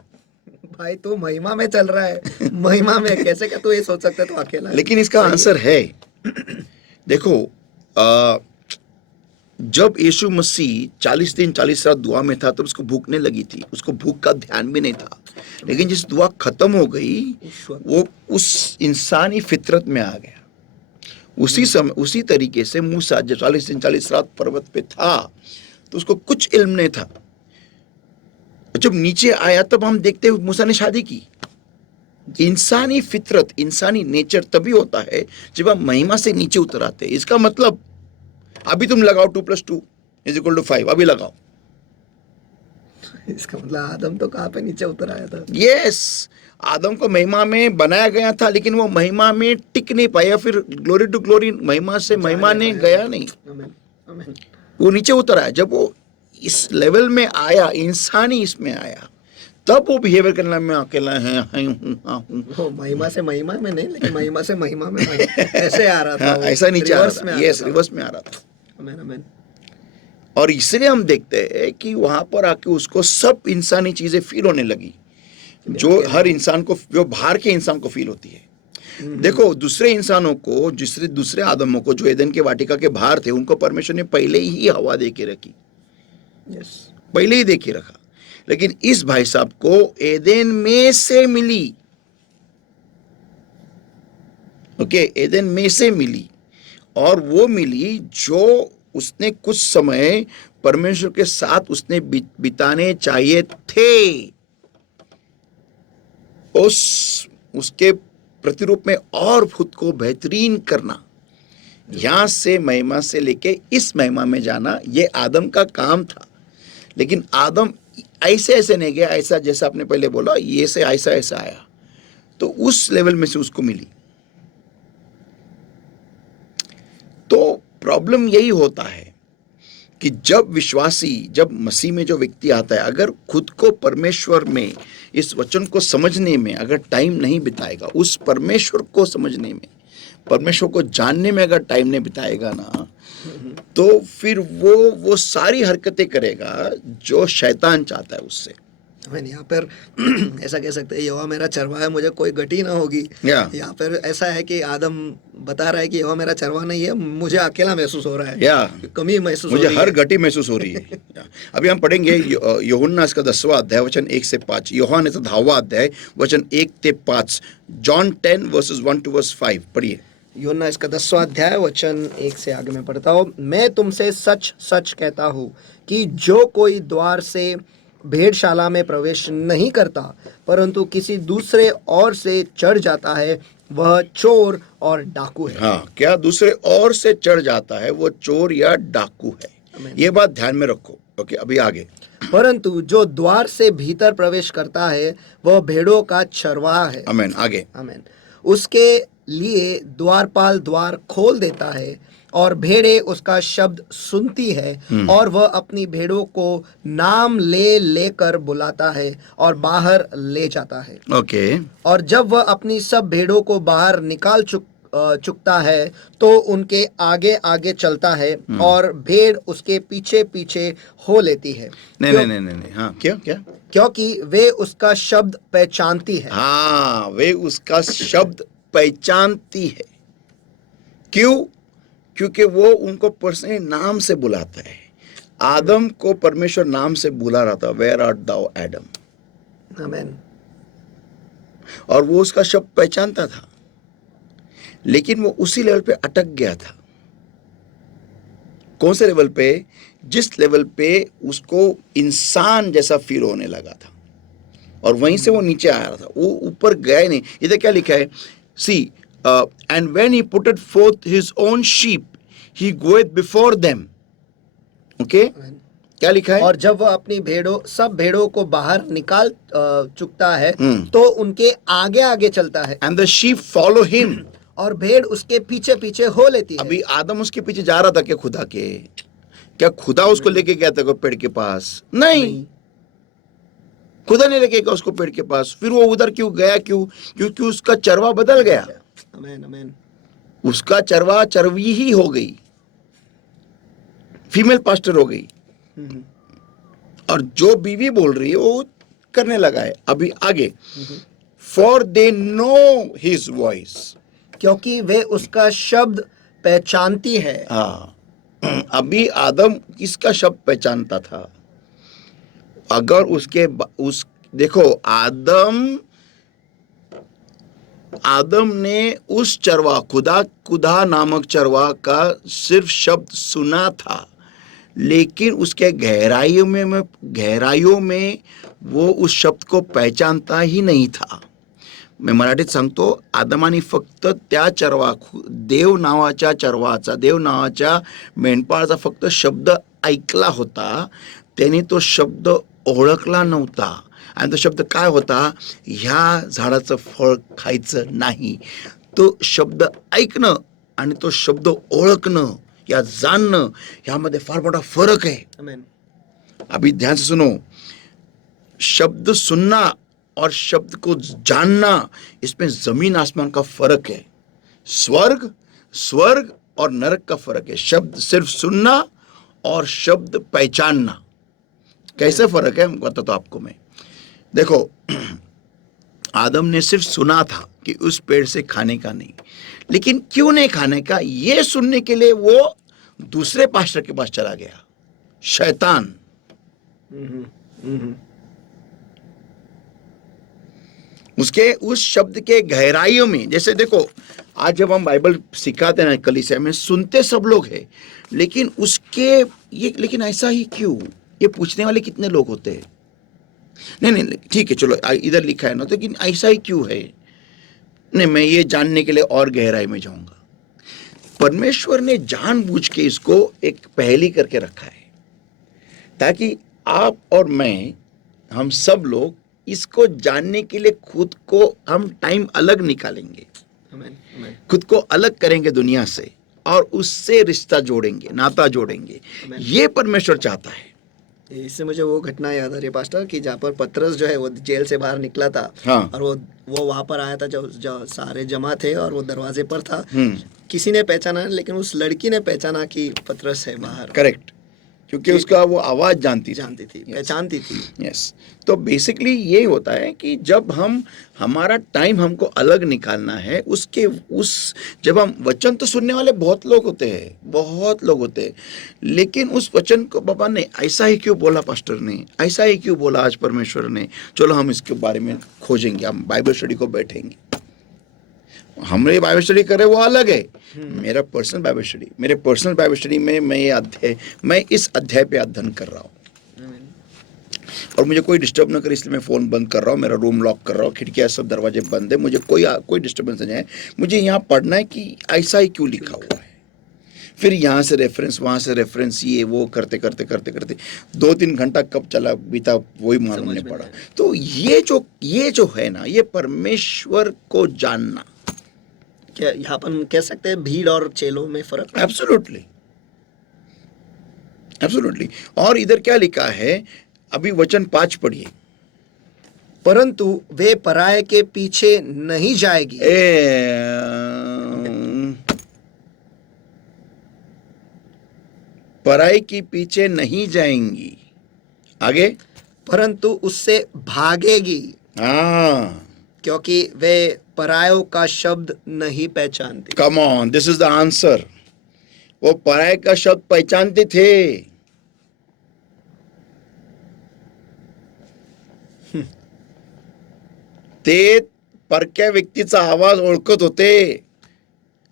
भाई तू महिमा में चल रहा है, महिमा में कैसे क्या तू ये सोच सकता है तू अकेला है? लेकिन इसका आंसर है, देखो, जब यीशु मसीह 40 दिन 40 रात दुआ में था, तब उसको भूख नहीं लगी थी, उसको भूख का ध्यान भी नहीं था। लेकिन जिस दुआ खत्म हो गई, वो उस इंसानी फितरत में आ गया। उसी समय उसी तरीके से मूसा जब 40 दिन 40 रात पर्वत पे था, तो उसको कुछ इल्म नहीं था। जब नीचे आया तब हम देखते हैं मूसा ने शादी की। इंसानी फितरत, इंसानी नेचर तभी होता है जब हम महिमा से नीचे उतर आते हैं। इसका मतलब अभी तुम लगाओ 2 + 2 = 5, अभी लगाओ। इसका मतलब आदम तो कहाँ पे नीचे उतर आया था? यस, आदम को महिमा में बनाया गया था, लेकिन वो महिमा में टिक नहीं पाया। फिर ग्लोरी टू ग्लोरी, महिमा से महिमा ने गया नहीं, वो नीचे उतर आया। जब वो इस लेवल में आया, इंसानी इसमें आया, तब वो बिहेवियर करना, मैं अकेला हूँ। महिमा से महिमा में नहीं, लेकिन महिमा से महिमा में ऐसे आ रहा था। ऐसा नीचे आ रहा था। यस, रिवर्स में आ रहा था। आमीन। और इसलिए हम देखते हैं कि वहां पर आके उसको सब इंसानी चीजें फील होने लगी, जो हर इंसान को, जो बाहर के इंसान को फील होती है। देखो, दूसरे इंसानों को, दूसरे आदमों को जो एदन के वाटिका के बाहर थे, उनको परमेश्वर ने पहले ही हवा दे के रखी, पहले ही दे के रखा। लेकिन इस भाई साहब को एदन में से मिली, ओके, एदन में से मिली, और वो मिली जो उसने कुछ समय परमेश्वर के साथ उसने बिताने चाहिए थे। उसके प्रतिरूप में और खुद को बेहतरीन करना, यहां से महिमा से लेके इस महिमा में जाना, ये आदम का काम था। लेकिन आदम ऐसे नहीं गया, ऐसा जैसा आपने पहले बोला, ये से ऐसा आया, तो उस लेवल में से उसको मिली। तो प्रॉब्लम यही होता है कि जब विश्वासी, जब मसीह में जो व्यक्ति आता है, अगर खुद को परमेश्वर में, इस वचन को समझने में अगर टाइम नहीं बिताएगा, उस परमेश्वर को समझने में, परमेश्वर को जानने में अगर टाइम नहीं बिताएगा ना, तो फिर वो सारी हरकतें करेगा जो शैतान चाहता है उससे। यहाँ पर ऐसा कह सकते हैं, यहोवा मेरा चरवाहा है, मुझे कोई गति ना होगी। यहाँ पर ऐसा है कि आदम बता रहा है कि यहोवा मेरा चरवाहा नहीं है, मुझे अकेला महसूस हो रहा है, कमी महसूस हो रही है, मुझे हर गति महसूस हो रही है। अभी हम पढ़ेंगे यूहन्ना इसका 10वां अध्याय वचन 1 से 5, यूहन्ना इसका 10वां अध्याय वचन 1 से 5, जॉन 10 verses 1 to verse 5, पढ़िए। यूहन्ना इसका 10वां अध्याय वचन 1 से आगे मैं पढ़ता हूँ। मैं तुमसे सच सच कहता हूँ कि जो कोई द्वार से भेड़शाला में प्रवेश नहीं करता, परंतु किसी दूसरे ओर से चढ़ जाता है, वह चोर और डाकू है। हाँ, क्या दूसरे ओर से चढ़ जाता है, वो चोर या डाकू है। ये बात ध्यान में रखो। ओके, अभी आगे। परंतु जो द्वार से भीतर प्रवेश करता है, वह भेड़ों का चरवाहा है। आमीन, आगे। आमीन। उसके लिए द्वारपाल द्वार खोल देता है, और भेड़ें उसका शब्द सुनती है, और वह अपनी भेड़ों को नाम लेकर बुलाता है और बाहर ले जाता है। ओके। और जब वह अपनी सब भेड़ों को बाहर निकाल चुकता है, तो उनके आगे आगे चलता है, और भेड़ उसके पीछे पीछे हो लेती है। नहीं, हाँ, क्या? क्योंकि वे उसका शब्द पहचानती है। हाँ, वे उसका शब्द पहचानती है। क्यों? क्योंकि वो उनको पर्सनली नाम से बुलाता है। आदम को परमेश्वर नाम से बुला रहा था, वेयर आर्ट दाउ एडम। आमीन। और वो उसका शब्द पहचानता था, लेकिन वो उसी लेवल पे अटक गया था। कौन से लेवल पे? जिस लेवल पे उसको इंसान जैसा फील होने लगा था, और वहीं से वो नीचे आ रहा था, वो ऊपर गया नहीं। इधर क्या लिखा है? सी, and when he putteth forth his own sheep, he goeth before them. Okay? क्या लिखा है? और जब वह अपनी सब भेड़ों को बाहर निकाल चुकता है तो उनके आगे आगे चलता है, and the sheep follow him, और भेड़ उसके पीछे पीछे हो लेती है। अभी आदम उसके पीछे जा रहा था क्या खुदा के? क्या खुदा उसको लेके गया था पेड़ के पास? नहीं, खुदा ने लेके गया उसको पेड़ के पास। फिर वो उधर क्यों गया? क्योंकि उसका चरवा बदल गया। आमीन आमीन। उसका चरवा चरवी ही हो गई, फीमेल पास्टर हो गई, और जो बीवी बोल रही है वो करने लगा है। अभी आगे, for they know his voice, क्योंकि वे उसका शब्द पहचानती है। हाँ, अभी आदम किसका शब्द पहचानता था? अगर उस देखो, आदम ने उस चरवा, खुदा नामक चरवा का सिर्फ शब्द सुना था, लेकिन उसके गहराइयों में वो उस शब्द को पहचानता ही नहीं था. मी मराठीत सांगतो, आदमाने फक्त त्या देव नावाच्या मेंढपाळाचा फक्त शब्द ऐकला होता, त्याने तो शब्द ओळखला नव्हता. आणि तो शब्द काय होता? ह्या झाडाचं फळ खायचं नाही. तो शब्द ऐकणं आणि तो शब्द ओळखणं या जानणं, ह्यामध्ये फार मोठा फरक है. अभी ध्यान से सुनो, शब्द सुनना और शब्द को जानना, इसमें जमीन आसमान का फर्क है. स्वर्ग और नरक का फर्क है. शब्द सिर्फ सुनना और शब्द पहचानना. कैसे फर्क है बताता हूं आपको मैं. देखो, आदम ने सिर्फ सुना था कि उस पेड़ से खाने का नहीं, लेकिन क्यों नहीं खाने का, ये सुनने के लिए वो दूसरे पास्टर के पास चला गया, शैतान. उसके उस शब्द के गहराइयों में, जैसे देखो, आज जब हम बाइबल सिखाते हैं कलीसिया में, सुनते सब लोग हैं, लेकिन लेकिन ऐसा ही क्यों, ये पूछने वाले कितने लोग होते हैं? नहीं, ठीक है, चलो इधर लिखा है ना, तो लेकिन ऐसा ही क्यों है? नहीं, मैं ये जानने के लिए और गहराई में जाऊंगा. परमेश्वर ने जानबूझ के इसको एक पहेली करके रखा है, ताकि आप और मैं, हम सब लोग इसको जानने के लिए खुद को हम टाइम अलग निकालेंगे. खुद को अलग करेंगे दुनिया से, और उससे रिश्ता जोड़ेंगे, नाता जोड़ेंगे. ये परमेश्वर चाहता है. इससे मुझे वो घटना याद आ रही है पास्टर, कि जहाँ पर पतरस जो है वो जेल से बाहर निकला था. हाँ. और वो वहां पर आया था, जो सारे जमा थे, और वो दरवाजे पर था. किसी ने पहचाना, लेकिन उस लड़की ने पहचाना कि पतरस है बाहर. करेक्ट, क्योंकि उसका वो आवाज जानती थी, पहचानती थी. यस. तो बेसिकली ये होता है कि जब हमारा टाइम हमको अलग निकालना है, जब हम वचन, तो सुनने वाले बहुत लोग होते हैं, लेकिन उस वचन को बाबा ने ऐसा ही क्यों बोला, पास्टर ने ऐसा ही क्यों बोला, आज परमेश्वर ने, चलो हम इसके बारे में खोजेंगे, हम बाइबल स्टडी को बैठेंगे. हमने बाइबल स्टडी करे वो अलग है. मेरे पर्सनल बाइबल स्टडी में मैं इस अध्याय पे अध्ययन कर रहा हूँ, और मुझे कोई डिस्टर्ब ना करे, इसलिए मैं फ़ोन बंद कर रहा हूँ, मेरा रूम लॉक कर रहा हूँ, खिड़कियाँ सब दरवाजे बंद है, मुझे कोई डिस्टर्बेंस नहीं है. मुझे यहाँ पढ़ना है कि ऐसा ही क्यों लिखा हुआ है. फिर यहाँ से रेफरेंस, वहाँ से रेफरेंस, ये वो करते 2-3 घंटा कब चला बीता वही मालूम नहीं पड़ा. तो ये जो है ना, ये परमेश्वर को जानना. क्या यहाँ पर हम कह सकते हैं भीड़ और चेलों में फर्क? एब्सोल्युटली. और इधर क्या लिखा है, अभी वचन 5 पढ़िए. परंतु वे पराये के पीछे नहीं जाएगी. पराई के पीछे नहीं जाएंगी. आगे, परंतु उससे भागेगी. हाँ, क्योंकि वे परायों का शब्द नहीं पहचानती. Come on, this is the answer. वो पराये का शब्द पहचानते थे. ते परक्या व्यक्तीचा आवाज ओळखत होते.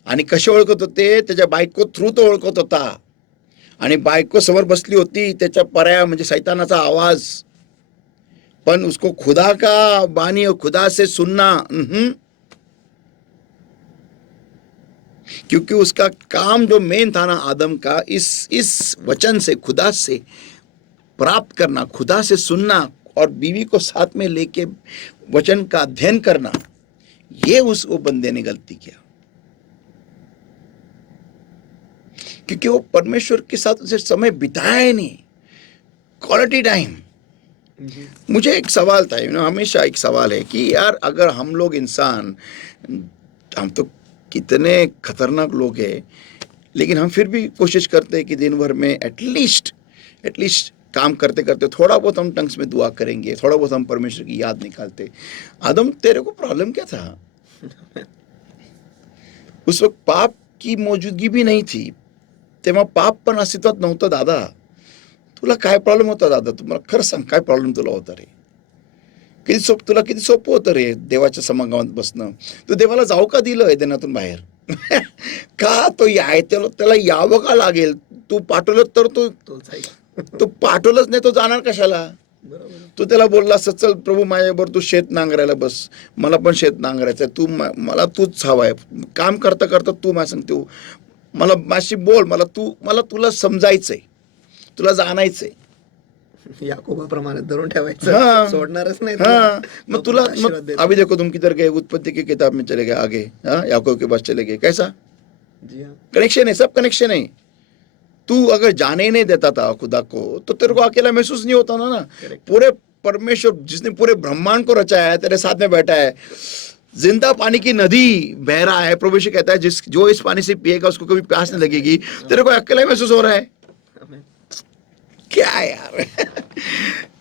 आणि कसे ओळखत होते? त्याच्या बायको थ्रू तो ओळखत होता. आणि बायको समोर बसली होती, त्याच्या पराया म्हणजे शैतानाचा आवाज. पण उसको खुदा का बानी और खुदा से सुनना, क्योंकि उसका काम जो मेन था ना आदम का, इस वचन से, खुदा से प्राप्त करना, खुदा से सुनना और बीवी को साथ में लेके वचन का अध्ययन करना, ये वो बंदे ने गलती किया, क्योंकि वो परमेश्वर के साथ उसे समय बिताया ही नहीं, क्वालिटी टाइम। मुझे एक सवाल था, हमेशा एक सवाल है कि यार अगर हम लोग इंसान, हम तो कितने खतरनाक लोग हैं, लेकिन हम फिर भी कोशिश करते हैं कि दिन भर में एटलीस्ट काम करते करते थोड़ा बहुत हम टंग्स में दुआ करेंगे, थोड़ा बहुत हम परमेश्वर की याद निकालते। आदम, तेरे को प्रॉब्लम क्या था? उस वक्त पाप की मौजूदगी भी नहीं थी, तेव्हा पाप पण अस्तित्वात नव्हतं दादा. तुला काय प्रॉब्लेम होता दादा? तुम्हाला खरं सांग, काय प्रॉब्लेम तुला होता रे? तुला किती सोपं होतं रे देवाच्या समागमात बसणं. तू देवाला जाऊ का दिलं एदेनातून बाहेर? का तो त्याला यावं का लागेल? तू पाठवलं तर तू पाठवलंच नाही, तो जाणार कशाला? तू त्याला बोलला असं, चल प्रभू माझ्याबरोबर तू शेत नांगरायला बस, मला पण शेत नांगरायचं, तू मला तूच हवाय, काम करता करता तू मला सांगते, मला माझी बोल, मला तुला समजायचंय, तुला जाणायचंय. याकोबाप्रमाणे धरून ठेवायचं, सोडणारच नाही. मग तुला अभी देखो तुम किधर गए, उत्पत्ति की किताब में चले गए आगे, याकूब के पास चले गए, कैसा कनेक्शन है? सब कनेक्शन है. तू अगर जाने ही नहीं देता था खुदा को, तो तेरे को अकेला महसूस नहीं होता ना. पूरे परमेश्वर जिसने पूरे ब्रह्मांड को रचाया है तेरे साथ में बैठा है, जिंदा पानी की नदी बह रहा है. प्रभु यीशु कहता है जो इस पानी से पिएगा उसको कभी प्यास नहीं लगेगी. तेरे को अकेला महसूस हो रहा है? क्या यार.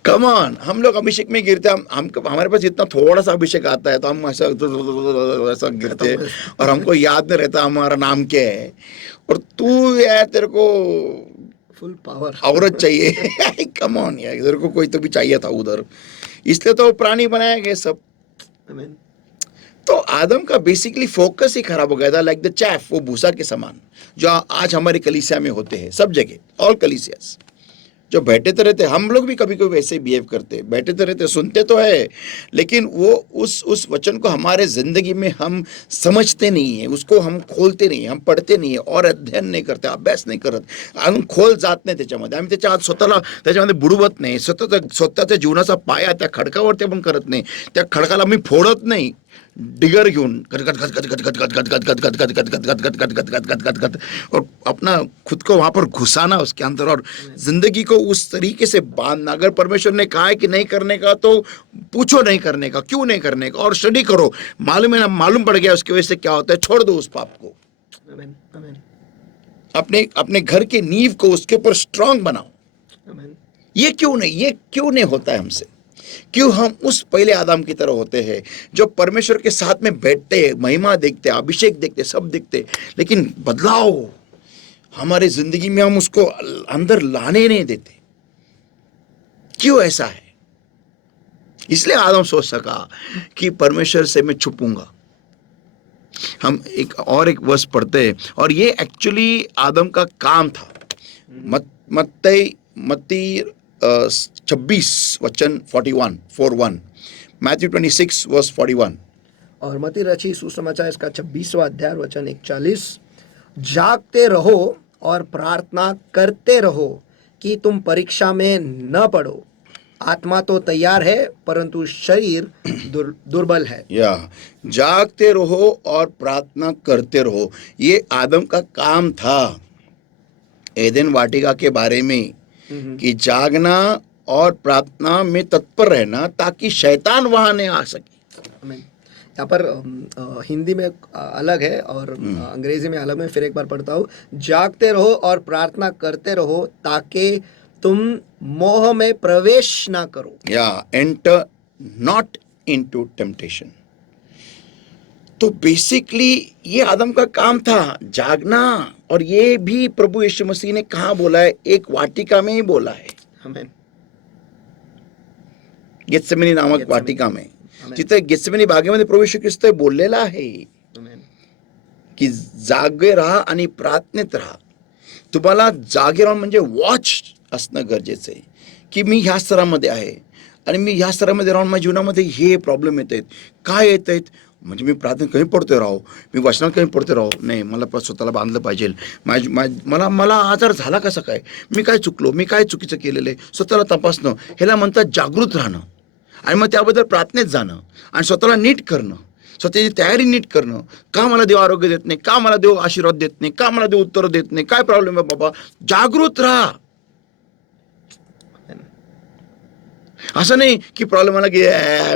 Come on. हम लोग अभिषेक में गिरते हैं, हम हमारे पास इतना थोड़ा सा अभिषेक आता है तो हम ऐसा गिरते हैं और हमको याद नहीं रहता हमारा नाम क्या है. और तू यार, तेरे को फुल पावर औरत चाहिए. कम ऑन यार, तेरे को कोई तो भी चाहिए था उधर, इसलिए तो प्राणी बनाया गया सब. तो आदम का बेसिकली फोकस ही खराब हो गया था, लाइक द चैफ, वो भूसा के समान जो आज हमारी कलीसिया में होते हैं, सब जगह, ऑल कलीसियास, जो बैठे तो रहते. हम लोग भी कभी कभी वैसे बिहेव करते, बैठे तो रहते, सुनते तो है, लेकिन वो उस वचन को हमारे जिंदगी में हम समझते नहीं है, उसको हम खोलते नाही, हम पढ़ते नाही और अध्ययन नाही करते, अभ्यास नाही करत, अजून खोल जात नाही त्याच्यामध्ये. आम्ही स्वतःला त्याच्यामध्ये बुडवत नाही, स्वतःच्या जीवनाचा पाया त्या खडकावरती आपण करत नाही, त्या खडकाला मी फोडत नाही डिगर घेऊन और अपना खुद को वहां पर घुसाना उसके अंदर और जिंदगी को उस तरीके से बांधना. अगर परमेश्वर ने कहा है कि नहीं करने का तो पूछो नहीं करने का, क्यों नहीं करने का, और स्टडी करो. मालूम है ना, मालूम पड़ गया उसकी वजह से क्या होता है, छोड़ दो उस पाप को. अपने घर के नींव को उसके ऊपर स्ट्रांग बनाओ. ये क्यों नहीं होता है हमसे? क्यों हम उस पहले आदम की तरह होते हैं जो परमेश्वर के साथ में बैठते, महिमा देखते, अभिषेक देखते, सब देखते, लेकिन बदलाव हमारे जिंदगी में हम उसको अंदर लाने नहीं देते. क्यों ऐसा है? इसलिए आदम सोच सका कि परमेश्वर से मैं छुपूंगा. हम एक वर्ष पढ़ते हैं और ये एक्चुअली आदम का काम था. मत्ती 26 वचन 41 मैथ्यू 26 वर्स 41. और मत्ती रची सुसमाचार इसका 26वां अध्याय वचन 41, जागते रहो और प्रार्थना करते रहो कि तुम परीक्षा में न पड़ो. आत्मा तो तैयार है परंतु शरीर दुर्बल है. जागते रहो और प्रार्थना करते रहो, ये आदम का काम था एदेन वाटिका के बारे में, कि जागना और प्रार्थना में तत्पर रहना ताकि शैतान वहां नहीं आ सके. यहाँ पर हिंदी में अलग है और अंग्रेजी में अलग. में फिर एक बार पढ़ता हूँ. जागते रहो और प्रार्थना करते रहो ताकि तुम मोह में प्रवेश ना करो. Enter not into temptation. तो बेसिकली ये आदम का काम था, जागना. और ये भी प्रभु यीशु मसीह ने कहाँ बोला है? एक वाटिका में ही बोला है, गेत्सेमनी नामक वाटिका में, जिथे गेत्सेमनी बागेमध्ये प्रभू यीशु ख्रिस्त बोललेला आहे की जागे राहा आणि प्रार्थनेत राहा. तुम्हाला जागे राहून म्हणजे वॉच असणं गरजेचं आहे, की मी ह्या स्तरामध्ये आहे आणि मी ह्या स्तरामध्ये राहून माझ्या जीवनामध्ये हे प्रॉब्लेम येत आहेत. काय येत आहेत? म्हणजे मी प्रार्थना कमी पडतोय राहो, मी वचनात कमी पडतोय राहो, नाही मला स्वतःला बांधलं पाहिजे. मला मला आजार झाला कसा काय, मी काय चुकलो, मी काय चुकीचं केलेलं आहे, स्वतःला तपासणं, ह्याला म्हणतात जागृत राहणं. आणि मग त्याबद्दल प्रार्थनेत जाणं आणि स्वतःला नीट करणं, स्वतःची तयारी नीट करणं. का मला देव आरोग्य देत नाही, का मला देव आशीर्वाद देत नाही, का मला देव उत्तर देत नाही, काय प्रॉब्लेम आहे बाबा, जागृत राहा. असं नाही की प्रॉब्लेम आला की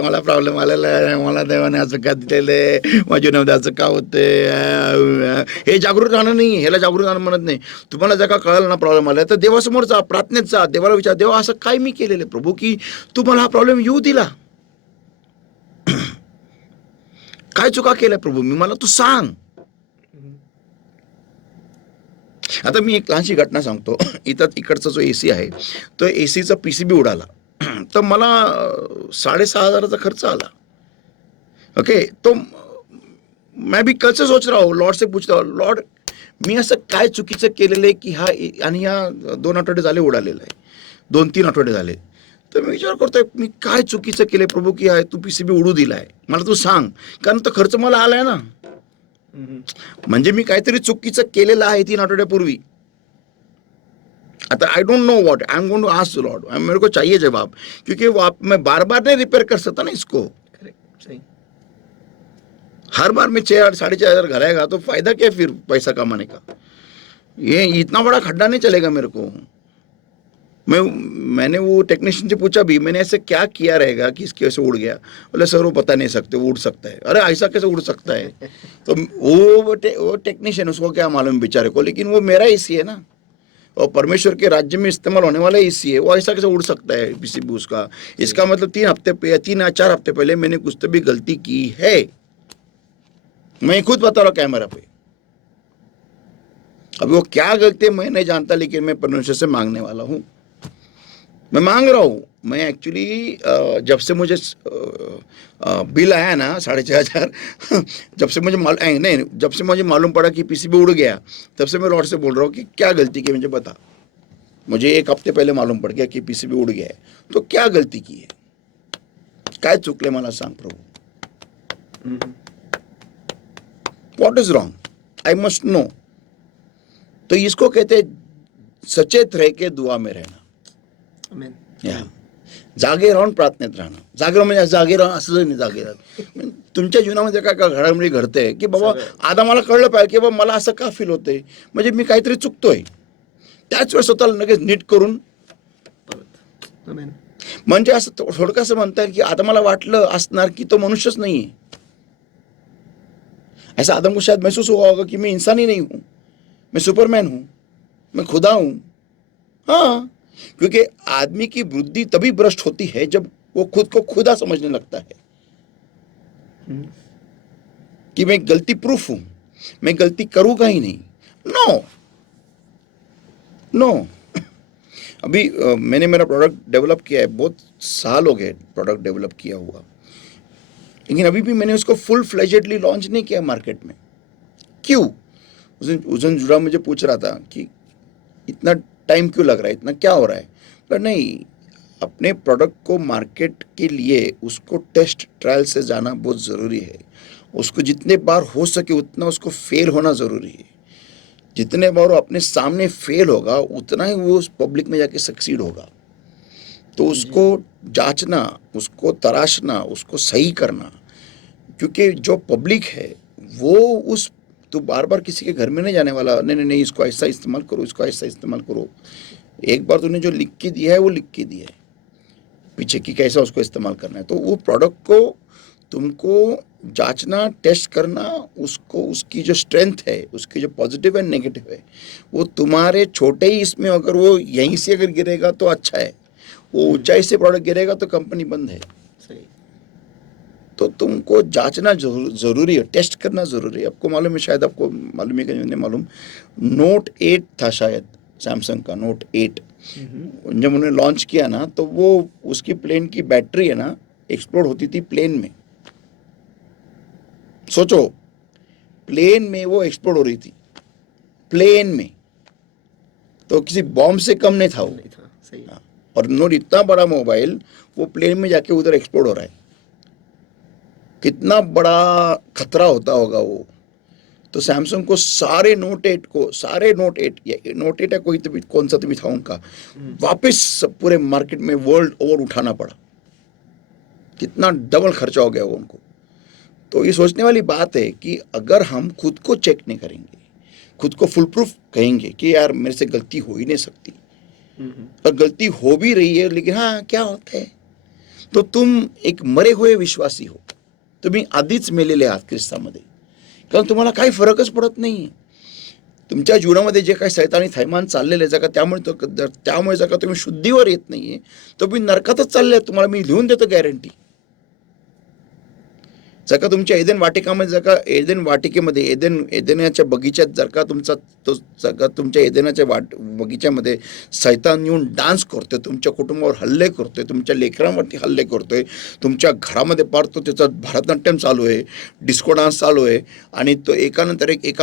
मला प्रॉब्लेम आलेला आहे, मला देवाने असं का दिलेलं आहे, माझ्या नव्हतं असं का होतंय, हे जागृत राहणं नाही, ह्याला जागृत राहणं म्हणत नाही. तुम्हाला जर का कळलं ना प्रॉब्लेम आला तर देवासमोर जा, प्रार्थनेत जा, देवाला विचार, देवा असं काय मी केलेलं आहे प्रभू की तू मला हा प्रॉब्लेम येऊ दिला, काय चुका केल्या प्रभू मी, मला तू सांग. आता मी एक लहानशी घटना सांगतो. इकडचा जो एसी आहे तो एसीचा PCB उडाला, तर मला 6,500 खर्च आला. ओके, तो मैं भी कल से सोच रहा हूँ, लॉर्ड से पूछता हूँ, लॉर्ड मी असं काय चुकीचं केलेलं आहे की आणि या 2 आठवडे झाले उडालेलं आहे, 2-3 आठवडे झाले. तर मी विचार करतोय मी काय चुकीचं केलंय प्रभू की तू PCB उडू दिलाय, मला तू सांग, कारण तो खर्च मला आलाय ना. म्हणजे मी काहीतरी चुकीचं केलेलं आहे 3 आठवड्यापूर्वी. आता I don't know what I am going to ask the Lord, मेरे को चाहिए जवाब, क्योंकि मैं बार बार नहीं रिपेयर कर सकता ना इसको. हर बार में 6,000-4,500 घलाएगा तो फायदा क्या फिर पैसा कमाने का. ये इतना बड़ा खड्डा नहीं चलेगा मेरे को. मैंने वो टेक्नीशियन से पूछा भी, मैंने ऐसे क्या किया रहेगा कि इसके वजह से उड़ गया. बोले सर वो बता नहीं सकते, वो उड़ सकता है. अरे ऐसा कैसे उड़ सकता है. तो वो टेक्नीशियन, उसको क्या मालूम बेचारे को, लेकिन वो मेरा एसी है ना, और परमेश्वर के राज्य में इस्तेमाल होने वाला एसी है, वो ऐसा कैसे उड़ सकता है PCB उसका. इसका मतलब 3 या 4 हफ्ते पहले मैंने कुछ तो भी गलती की है. मैं खुद बता रहा हूँ कैमरा पे. अभी वो क्या गलती है मैं नहीं जानता, लेकिन मैं परमेश्वर से मांगने वाला हूँ. मैं मांग रहा हूँ. मैं एक्चुअली जब से मुझे बिल आया ना 4,500, जब से मुझे मालूम पड़ा कि PCB उड़ गया, तब से मैं लॉर्ड से बोल रहा हूँ कि क्या गलती की मुझे बता. मुझे 1 हफ्ते पहले मालूम पड़ गया कि PCB उड़ गया है, तो क्या गलती की है, काय चुकले मला सांग प्रभू. What is wrong, I must know. तो इसको कहते सचेत रह के दुआ में रहना. जागे राहून प्रार्थनेत राहणं. जागे म्हणजे जागे राहणं असं नाही, जागे राहणं तुमच्या जीवनामध्ये काय घडामोडी घडते की बाबा आता मला कळलं पाहिजे की बाबा मला असं का फील होतंय, म्हणजे मी काहीतरी चुकतोय, त्याच वेळेस स्वतःला लगेच नीट करून. म्हणजे असं थोडकं म्हणता येईल की आता मला वाटलं असणार की तो मनुष्यच नाहीये. ऐसा आदम को शायद महसूस हुआ होगा कि मैं इंसान ही नहीं हूं, मैं सुपरमैन हूं, मैं खुदा हूं. हाँ, क्योंकि आदमी की बुद्धि तभी भ्रष्ट होती है जब वो खुद को खुदा समझने लगता है कि मैं गलती प्रूफ हूं, मैं गलती करूंगा ही नहीं. No no. अभी मैंने मेरा प्रोडक्ट डेवलप किया है, बहुत साल हो गए प्रोडक्ट डेवलप किया हुआ, लेकिन अभी भी मैंने उसको फुल फ्लेजेडली लॉन्च नहीं किया मार्केट में. क्यों? उस दिन जुड़ा मुझे पूछ रहा था कि इतना टाइम क्यों लग रहा है, इतना क्या हो रहा है. पर नहीं, अपने प्रोडक्ट को मार्केट के लिए उसको टेस्ट ट्रायल से जाना बहुत ज़रूरी है. उसको जितने बार हो सके उतना उसको फेल होना ज़रूरी है. जितने बार वो अपने सामने फेल होगा उतना ही वो उस पब्लिक में जाके सक्सीड होगा. तो उसको जांचना, उसको तराशना, उसको सही करना, क्योंकि जो पब्लिक है वो उस तो बार बार किसी के घर में नहीं जाने वाला. नहीं इसको ऐसा इस्तेमाल करो, इसको ऐसा इस्तेमाल करो. एक बार तूने जो लिख के दिया है वो लिख के दिया है, पीछे की कैसा उसको इस्तेमाल करना है. तो वो प्रोडक्ट को तुमको जांचना, टेस्ट करना, उसको उसकी जो स्ट्रेंथ है, उसकी जो पॉजिटिव एंड नेगेटिव है, वो तुम्हारे छोटे ही इसमें अगर वो यहीं से अगर गिरेगा तो अच्छा है, वो ऊंचाई से प्रोडक्ट गिरेगा तो कंपनी बंद है. तो तुमको जांचना जरूरी है, टेस्ट करना जरूरी है. आपको मालूम है, शायद आपको मालूम है कि नहीं मालूम, Note 8 था शायद, सैमसंग का Note 8. जब उन्होंने लॉन्च किया ना तो वो उसकी प्लेन की बैटरी है ना एक्सप्लोड होती थी प्लेन में. सोचो, प्लेन में वो एक्सप्लोड हो रही थी, प्लेन में. तो किसी बॉम्ब से कम नहीं था वो. सही. और Note इतना बड़ा मोबाइल वो प्लेन में जाके उधर एक्सप्लोड हो रहा है. कितना बड़ा खतरा होता होगा वो। तो सैमसंग को सारे नोट 8 या नोट 8 है कोई तो भी, कौन सा तो भी था उनका, वापस पूरे मार्केट में वर्ल्ड ओवर उठाना पड़ा। कितना डबल खर्चा हो गया वो उनको। तो ये सोचने वाली बात है कि अगर हम खुद को चेक नहीं करेंगे, खुद को फुल प्रूफ कहेंगे कि यार मेरे से गलती हो ही नहीं सकती, और गलती हो भी रही है लेकिन हाँ क्या होता है, तो तुम एक मरे हुए विश्वासी हो, तुम्ही आधीच मेलेले आहात ख्रिस्तामध्ये, कारण तुम्हाला काही फरकच पडत नाही आहे। तुमच्या जीवनामध्ये जे काही सैतानी थैमान चाललेलं आहे, जर का त्यामुळे जर का तुम्ही शुद्धीवर येत नाहीये, तर तुम्ही नरकातच चालले आहेत, तुम्हाला मी लिहून देतो गॅरंटी। जर का तुमच्या एदेन वाटिकामध्ये, जर का एदेन वाटिकेमध्ये, एदेनाच्या बगीच्यात जर का तुमच्या एदेनाच्या बगीच्यामध्ये सैतान येऊन डान्स करतोय, तुमच्या कुटुंबावर हल्ले करतोय, तुमच्या लेकरांवरती हल्ले करतोय, तुमच्या घरामध्ये पारतो त्याचा भरतनाट्यम चालू आहे, डिस्को डान्स चालू आहे, आणि तो एकानंतर एक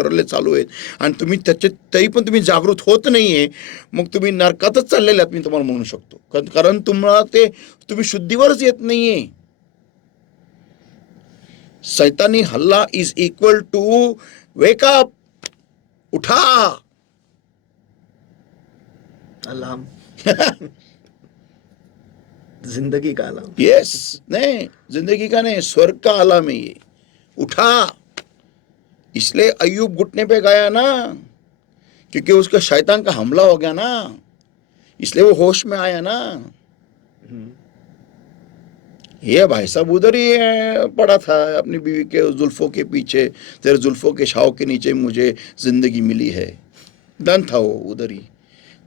हल्ले चालू आहेत, आणि तुम्ही त्याचे तरी पण तुम्ही जागृत होत नाहीये, मग तुम्ही नरकातच चाललेले आहात मी तुम्हाला म्हणू शकतो। कारण तुम्हाला तुम्ही शुद्धीवरच येत नाहीये। सैतानी हल्ला is equal to wake up, उठा, अलार्म जिंदगी का अलार्म। यस, नहीं जिंदगी का नहीं, स्वर्ग का अलार्म है ये, उठा। इसलिए अय्यूब घुटने पे गया ना, क्योंकि उसका शैतान का हमला हो गया ना, इसलिए वो होश में आया ना। ये भाई साहब उधर ही पड़ा था अपनी बीवी के जुल्फों के पीछे, तेरे जुल्फों के छाव के नीचे मुझे जिंदगी मिली है, डन था वो उधर ही।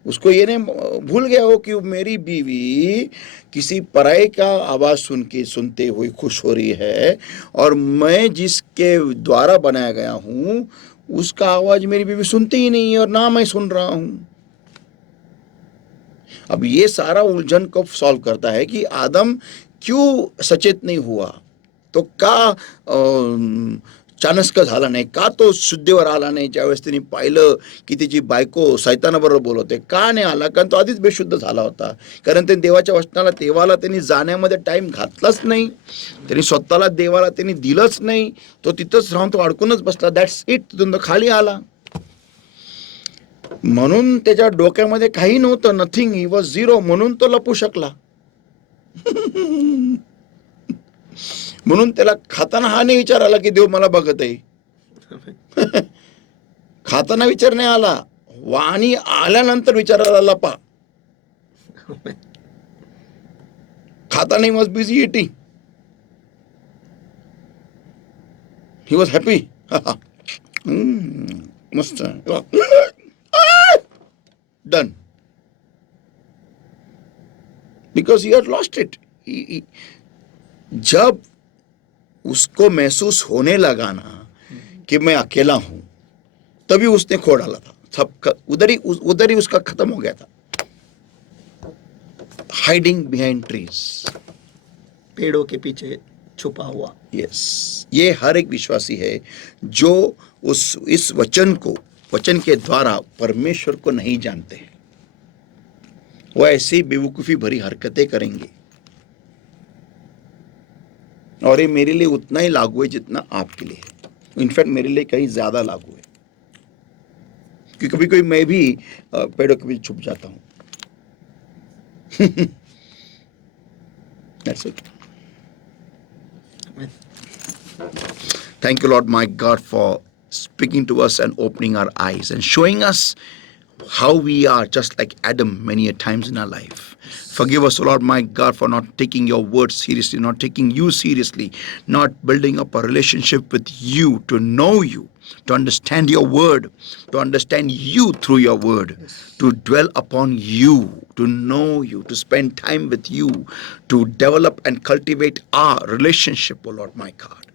उसको ये नहीं भूल गया हो कि मेरी बीवी किसी पराये का आवाज सुनते हुए खुश हो रही है, और मैं जिसके द्वारा बनाया गया हूं उसका आवाज मेरी बीवी सुनती ही नहीं है, और ना मैं सुन रहा हूं। अब ये सारा उलझन को सॉल्व करता है कि आदम क्यों सचेत नहीं हुआ, तो का चाणक्य झाला नाही, का तो शुद्धीवर आला नाही ज्यावेळेस त्यांनी पाहिलं की त्याची बायको सैतानाबरोबर बोलवते, का नाही आला, कारण तो आधीच बेशुद्ध झाला होता, कारण त्यांनी देवाच्या वचनाला देवाला त्यांनी जाण्यामध्ये टाइम घातलाच नाही, त्यांनी स्वतःला देवाला त्यांनी दिलंच नाही, तो तिथंच राहून तो अडकूनच बसला, दॅट्स इट, तिथून खाली आला। म्हणून त्याच्या डोक्यामध्ये काही नव्हतं, नथिंग, ही वॉज झिरो, म्हणून तो लपू शकला। म्हणून त्याला खाताना हा नाही विचार आला की देव मला बघत आहे। खाताना विचार नाही आला, आणि आल्यानंतर विचार आला लपा। खाताना he was busy eating, he was happy, मस्त, done, because he had lost it. जब उसको महसूस होने लगा ना कि मैं अकेला हूं, तभी उसने खो डाला था, सब उधर ही उसका खत्म हो गया था। हाइडिंग बिहाइंड ट्रीज, पेड़ों के पीछे छुपा हुआ। यस, ये हर एक विश्वासी है जो इस वचन के द्वारा परमेश्वर को नहीं जानते हैं, वो ऐसी बेवकूफी भरी हरकतें करेंगे। और ये मेरे लिए उतना ही लागू है जितना आपके लिए है, इनफैक्ट मेरे लिए कहीं ज्यादा लागू है, क्योंकि कभी कभी मैं भी पेड़ों के बीच छुप जाता हूं। That's it. Thank you, Lord my God, for speaking to us and opening our eyes and showing us how we are just like Adam many a times in our life. Forgive us, Lord my God, for not taking your word seriously, not taking you seriously, not building up a relationship with you, to know you, to understand your word, to understand you through your word, to dwell upon you, to know you, to spend time with you, to develop and cultivate our relationship, O Lord my God.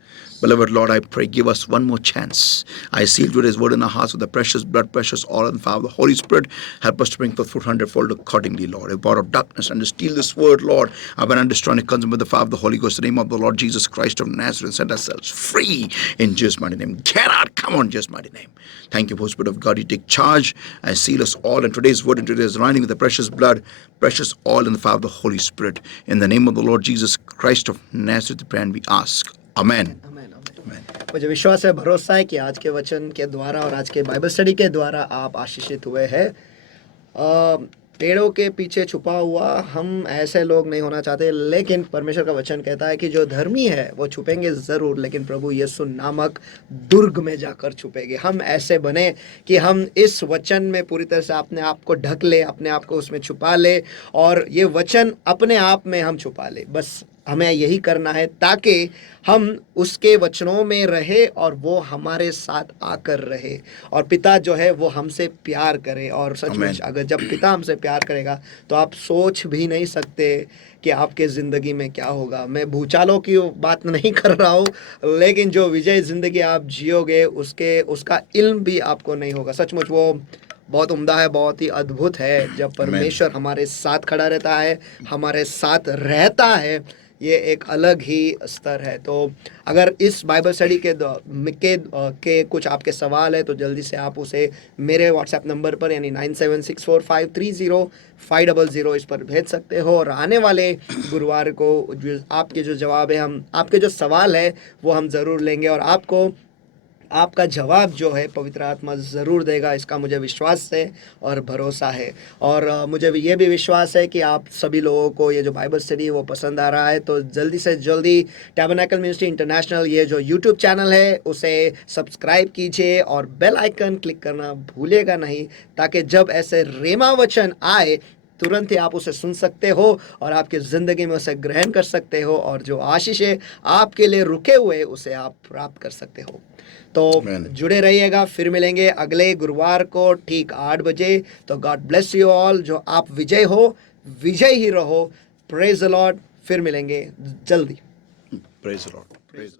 Beloved Lord, I pray, give us one more chance. I seal today's word in our hearts with the precious blood, precious oil and fire of the Holy Spirit. Help us to bring forth fruit hundredfold accordingly, Lord. A part of darkness and to steal this word, Lord. I've been destroying it, consumed with the fire of the Holy Ghost. In the name of the Lord Jesus Christ of Nazareth, set ourselves free in Jesus' mighty name. Get out, come on, Jesus' mighty name. Thank you, Holy Spirit of God. You take charge and seal us all in today's word and today's running with the precious blood, precious oil and the fire of the Holy Spirit. In the name of the Lord Jesus Christ of Nazareth, we pray and we ask. Amen. मुझे विश्वास है, भरोसा है कि आज के वचन के द्वारा और आज के बाइबल स्टडी के द्वारा आप आशीषित हुए हैं। पेड़ों के पीछे छुपा हुआ हम ऐसे लोग नहीं होना चाहते, लेकिन परमेश्वर का वचन कहता है कि जो धर्मी है वो छुपेंगे ज़रूर, लेकिन प्रभु यीशु नामक दुर्ग में जाकर छुपेंगे। हम ऐसे बने कि हम इस वचन में पूरी तरह से अपने आप को ढक ले, अपने आप को उसमें छुपा ले और ये वचन अपने आप में हम छुपा ले। बस हमें यही करना है ताकि हम उसके वचनों में रहे और वो हमारे साथ आकर रहे और पिता जो है वो हमसे प्यार करे। और सचमुच अगर जब पिता हमसे प्यार करेगा तो आप सोच भी नहीं सकते कि आपके ज़िंदगी में क्या होगा। मैं भूचालों की बात नहीं कर रहा हूँ, लेकिन जो विजय ज़िंदगी आप जियोगे उसका इल्म भी आपको नहीं होगा। सचमुच वो बहुत उम्दा है, बहुत ही अद्भुत है जब परमेश्वर हमारे साथ खड़ा रहता है, हमारे साथ रहता है। ये एक अलग ही स्तर है। तो अगर इस बाइबल स्टडी के कुछ आपके सवाल है तो जल्दी से आप उसे मेरे व्हाट्सएप नंबर पर यानी 9764530500 इस पर भेज सकते हो और आने वाले गुरुवार को आपके जो जवाब है आपके जो सवाल है वो हम ज़रूर लेंगे और आपका जवाब जो है पवित्र आत्मा ज़रूर देगा, इसका मुझे विश्वास है और भरोसा है। और मुझे ये भी विश्वास है कि आप सभी लोगों को ये जो बाइबल स्टडी वो पसंद आ रहा है। तो जल्दी से जल्दी टैबरनेकल मिनिस्ट्री इंटरनेशनल ये जो यूट्यूब चैनल है उसे सब्सक्राइब कीजिए और बेल आइकन क्लिक करना भूलिएगा नहीं, ताकि जब ऐसे रेमा वचन आए तुरंत ही आप उसे सुन सकते हो और आपकी ज़िंदगी में उसे ग्रहण कर सकते हो और जो आशीषें आपके लिए रुके हुए उसे आप प्राप्त कर सकते हो। तो जुड़े रहिएगा, फिर मिलेंगे अगले गुरुवार को ठीक 8 बजे। तो गॉड ब्लेस यू ऑल। जो आप विजय हो, विजय ही रहो। Praise the Lord. फिर मिलेंगे जल्दी। Praise the Lord.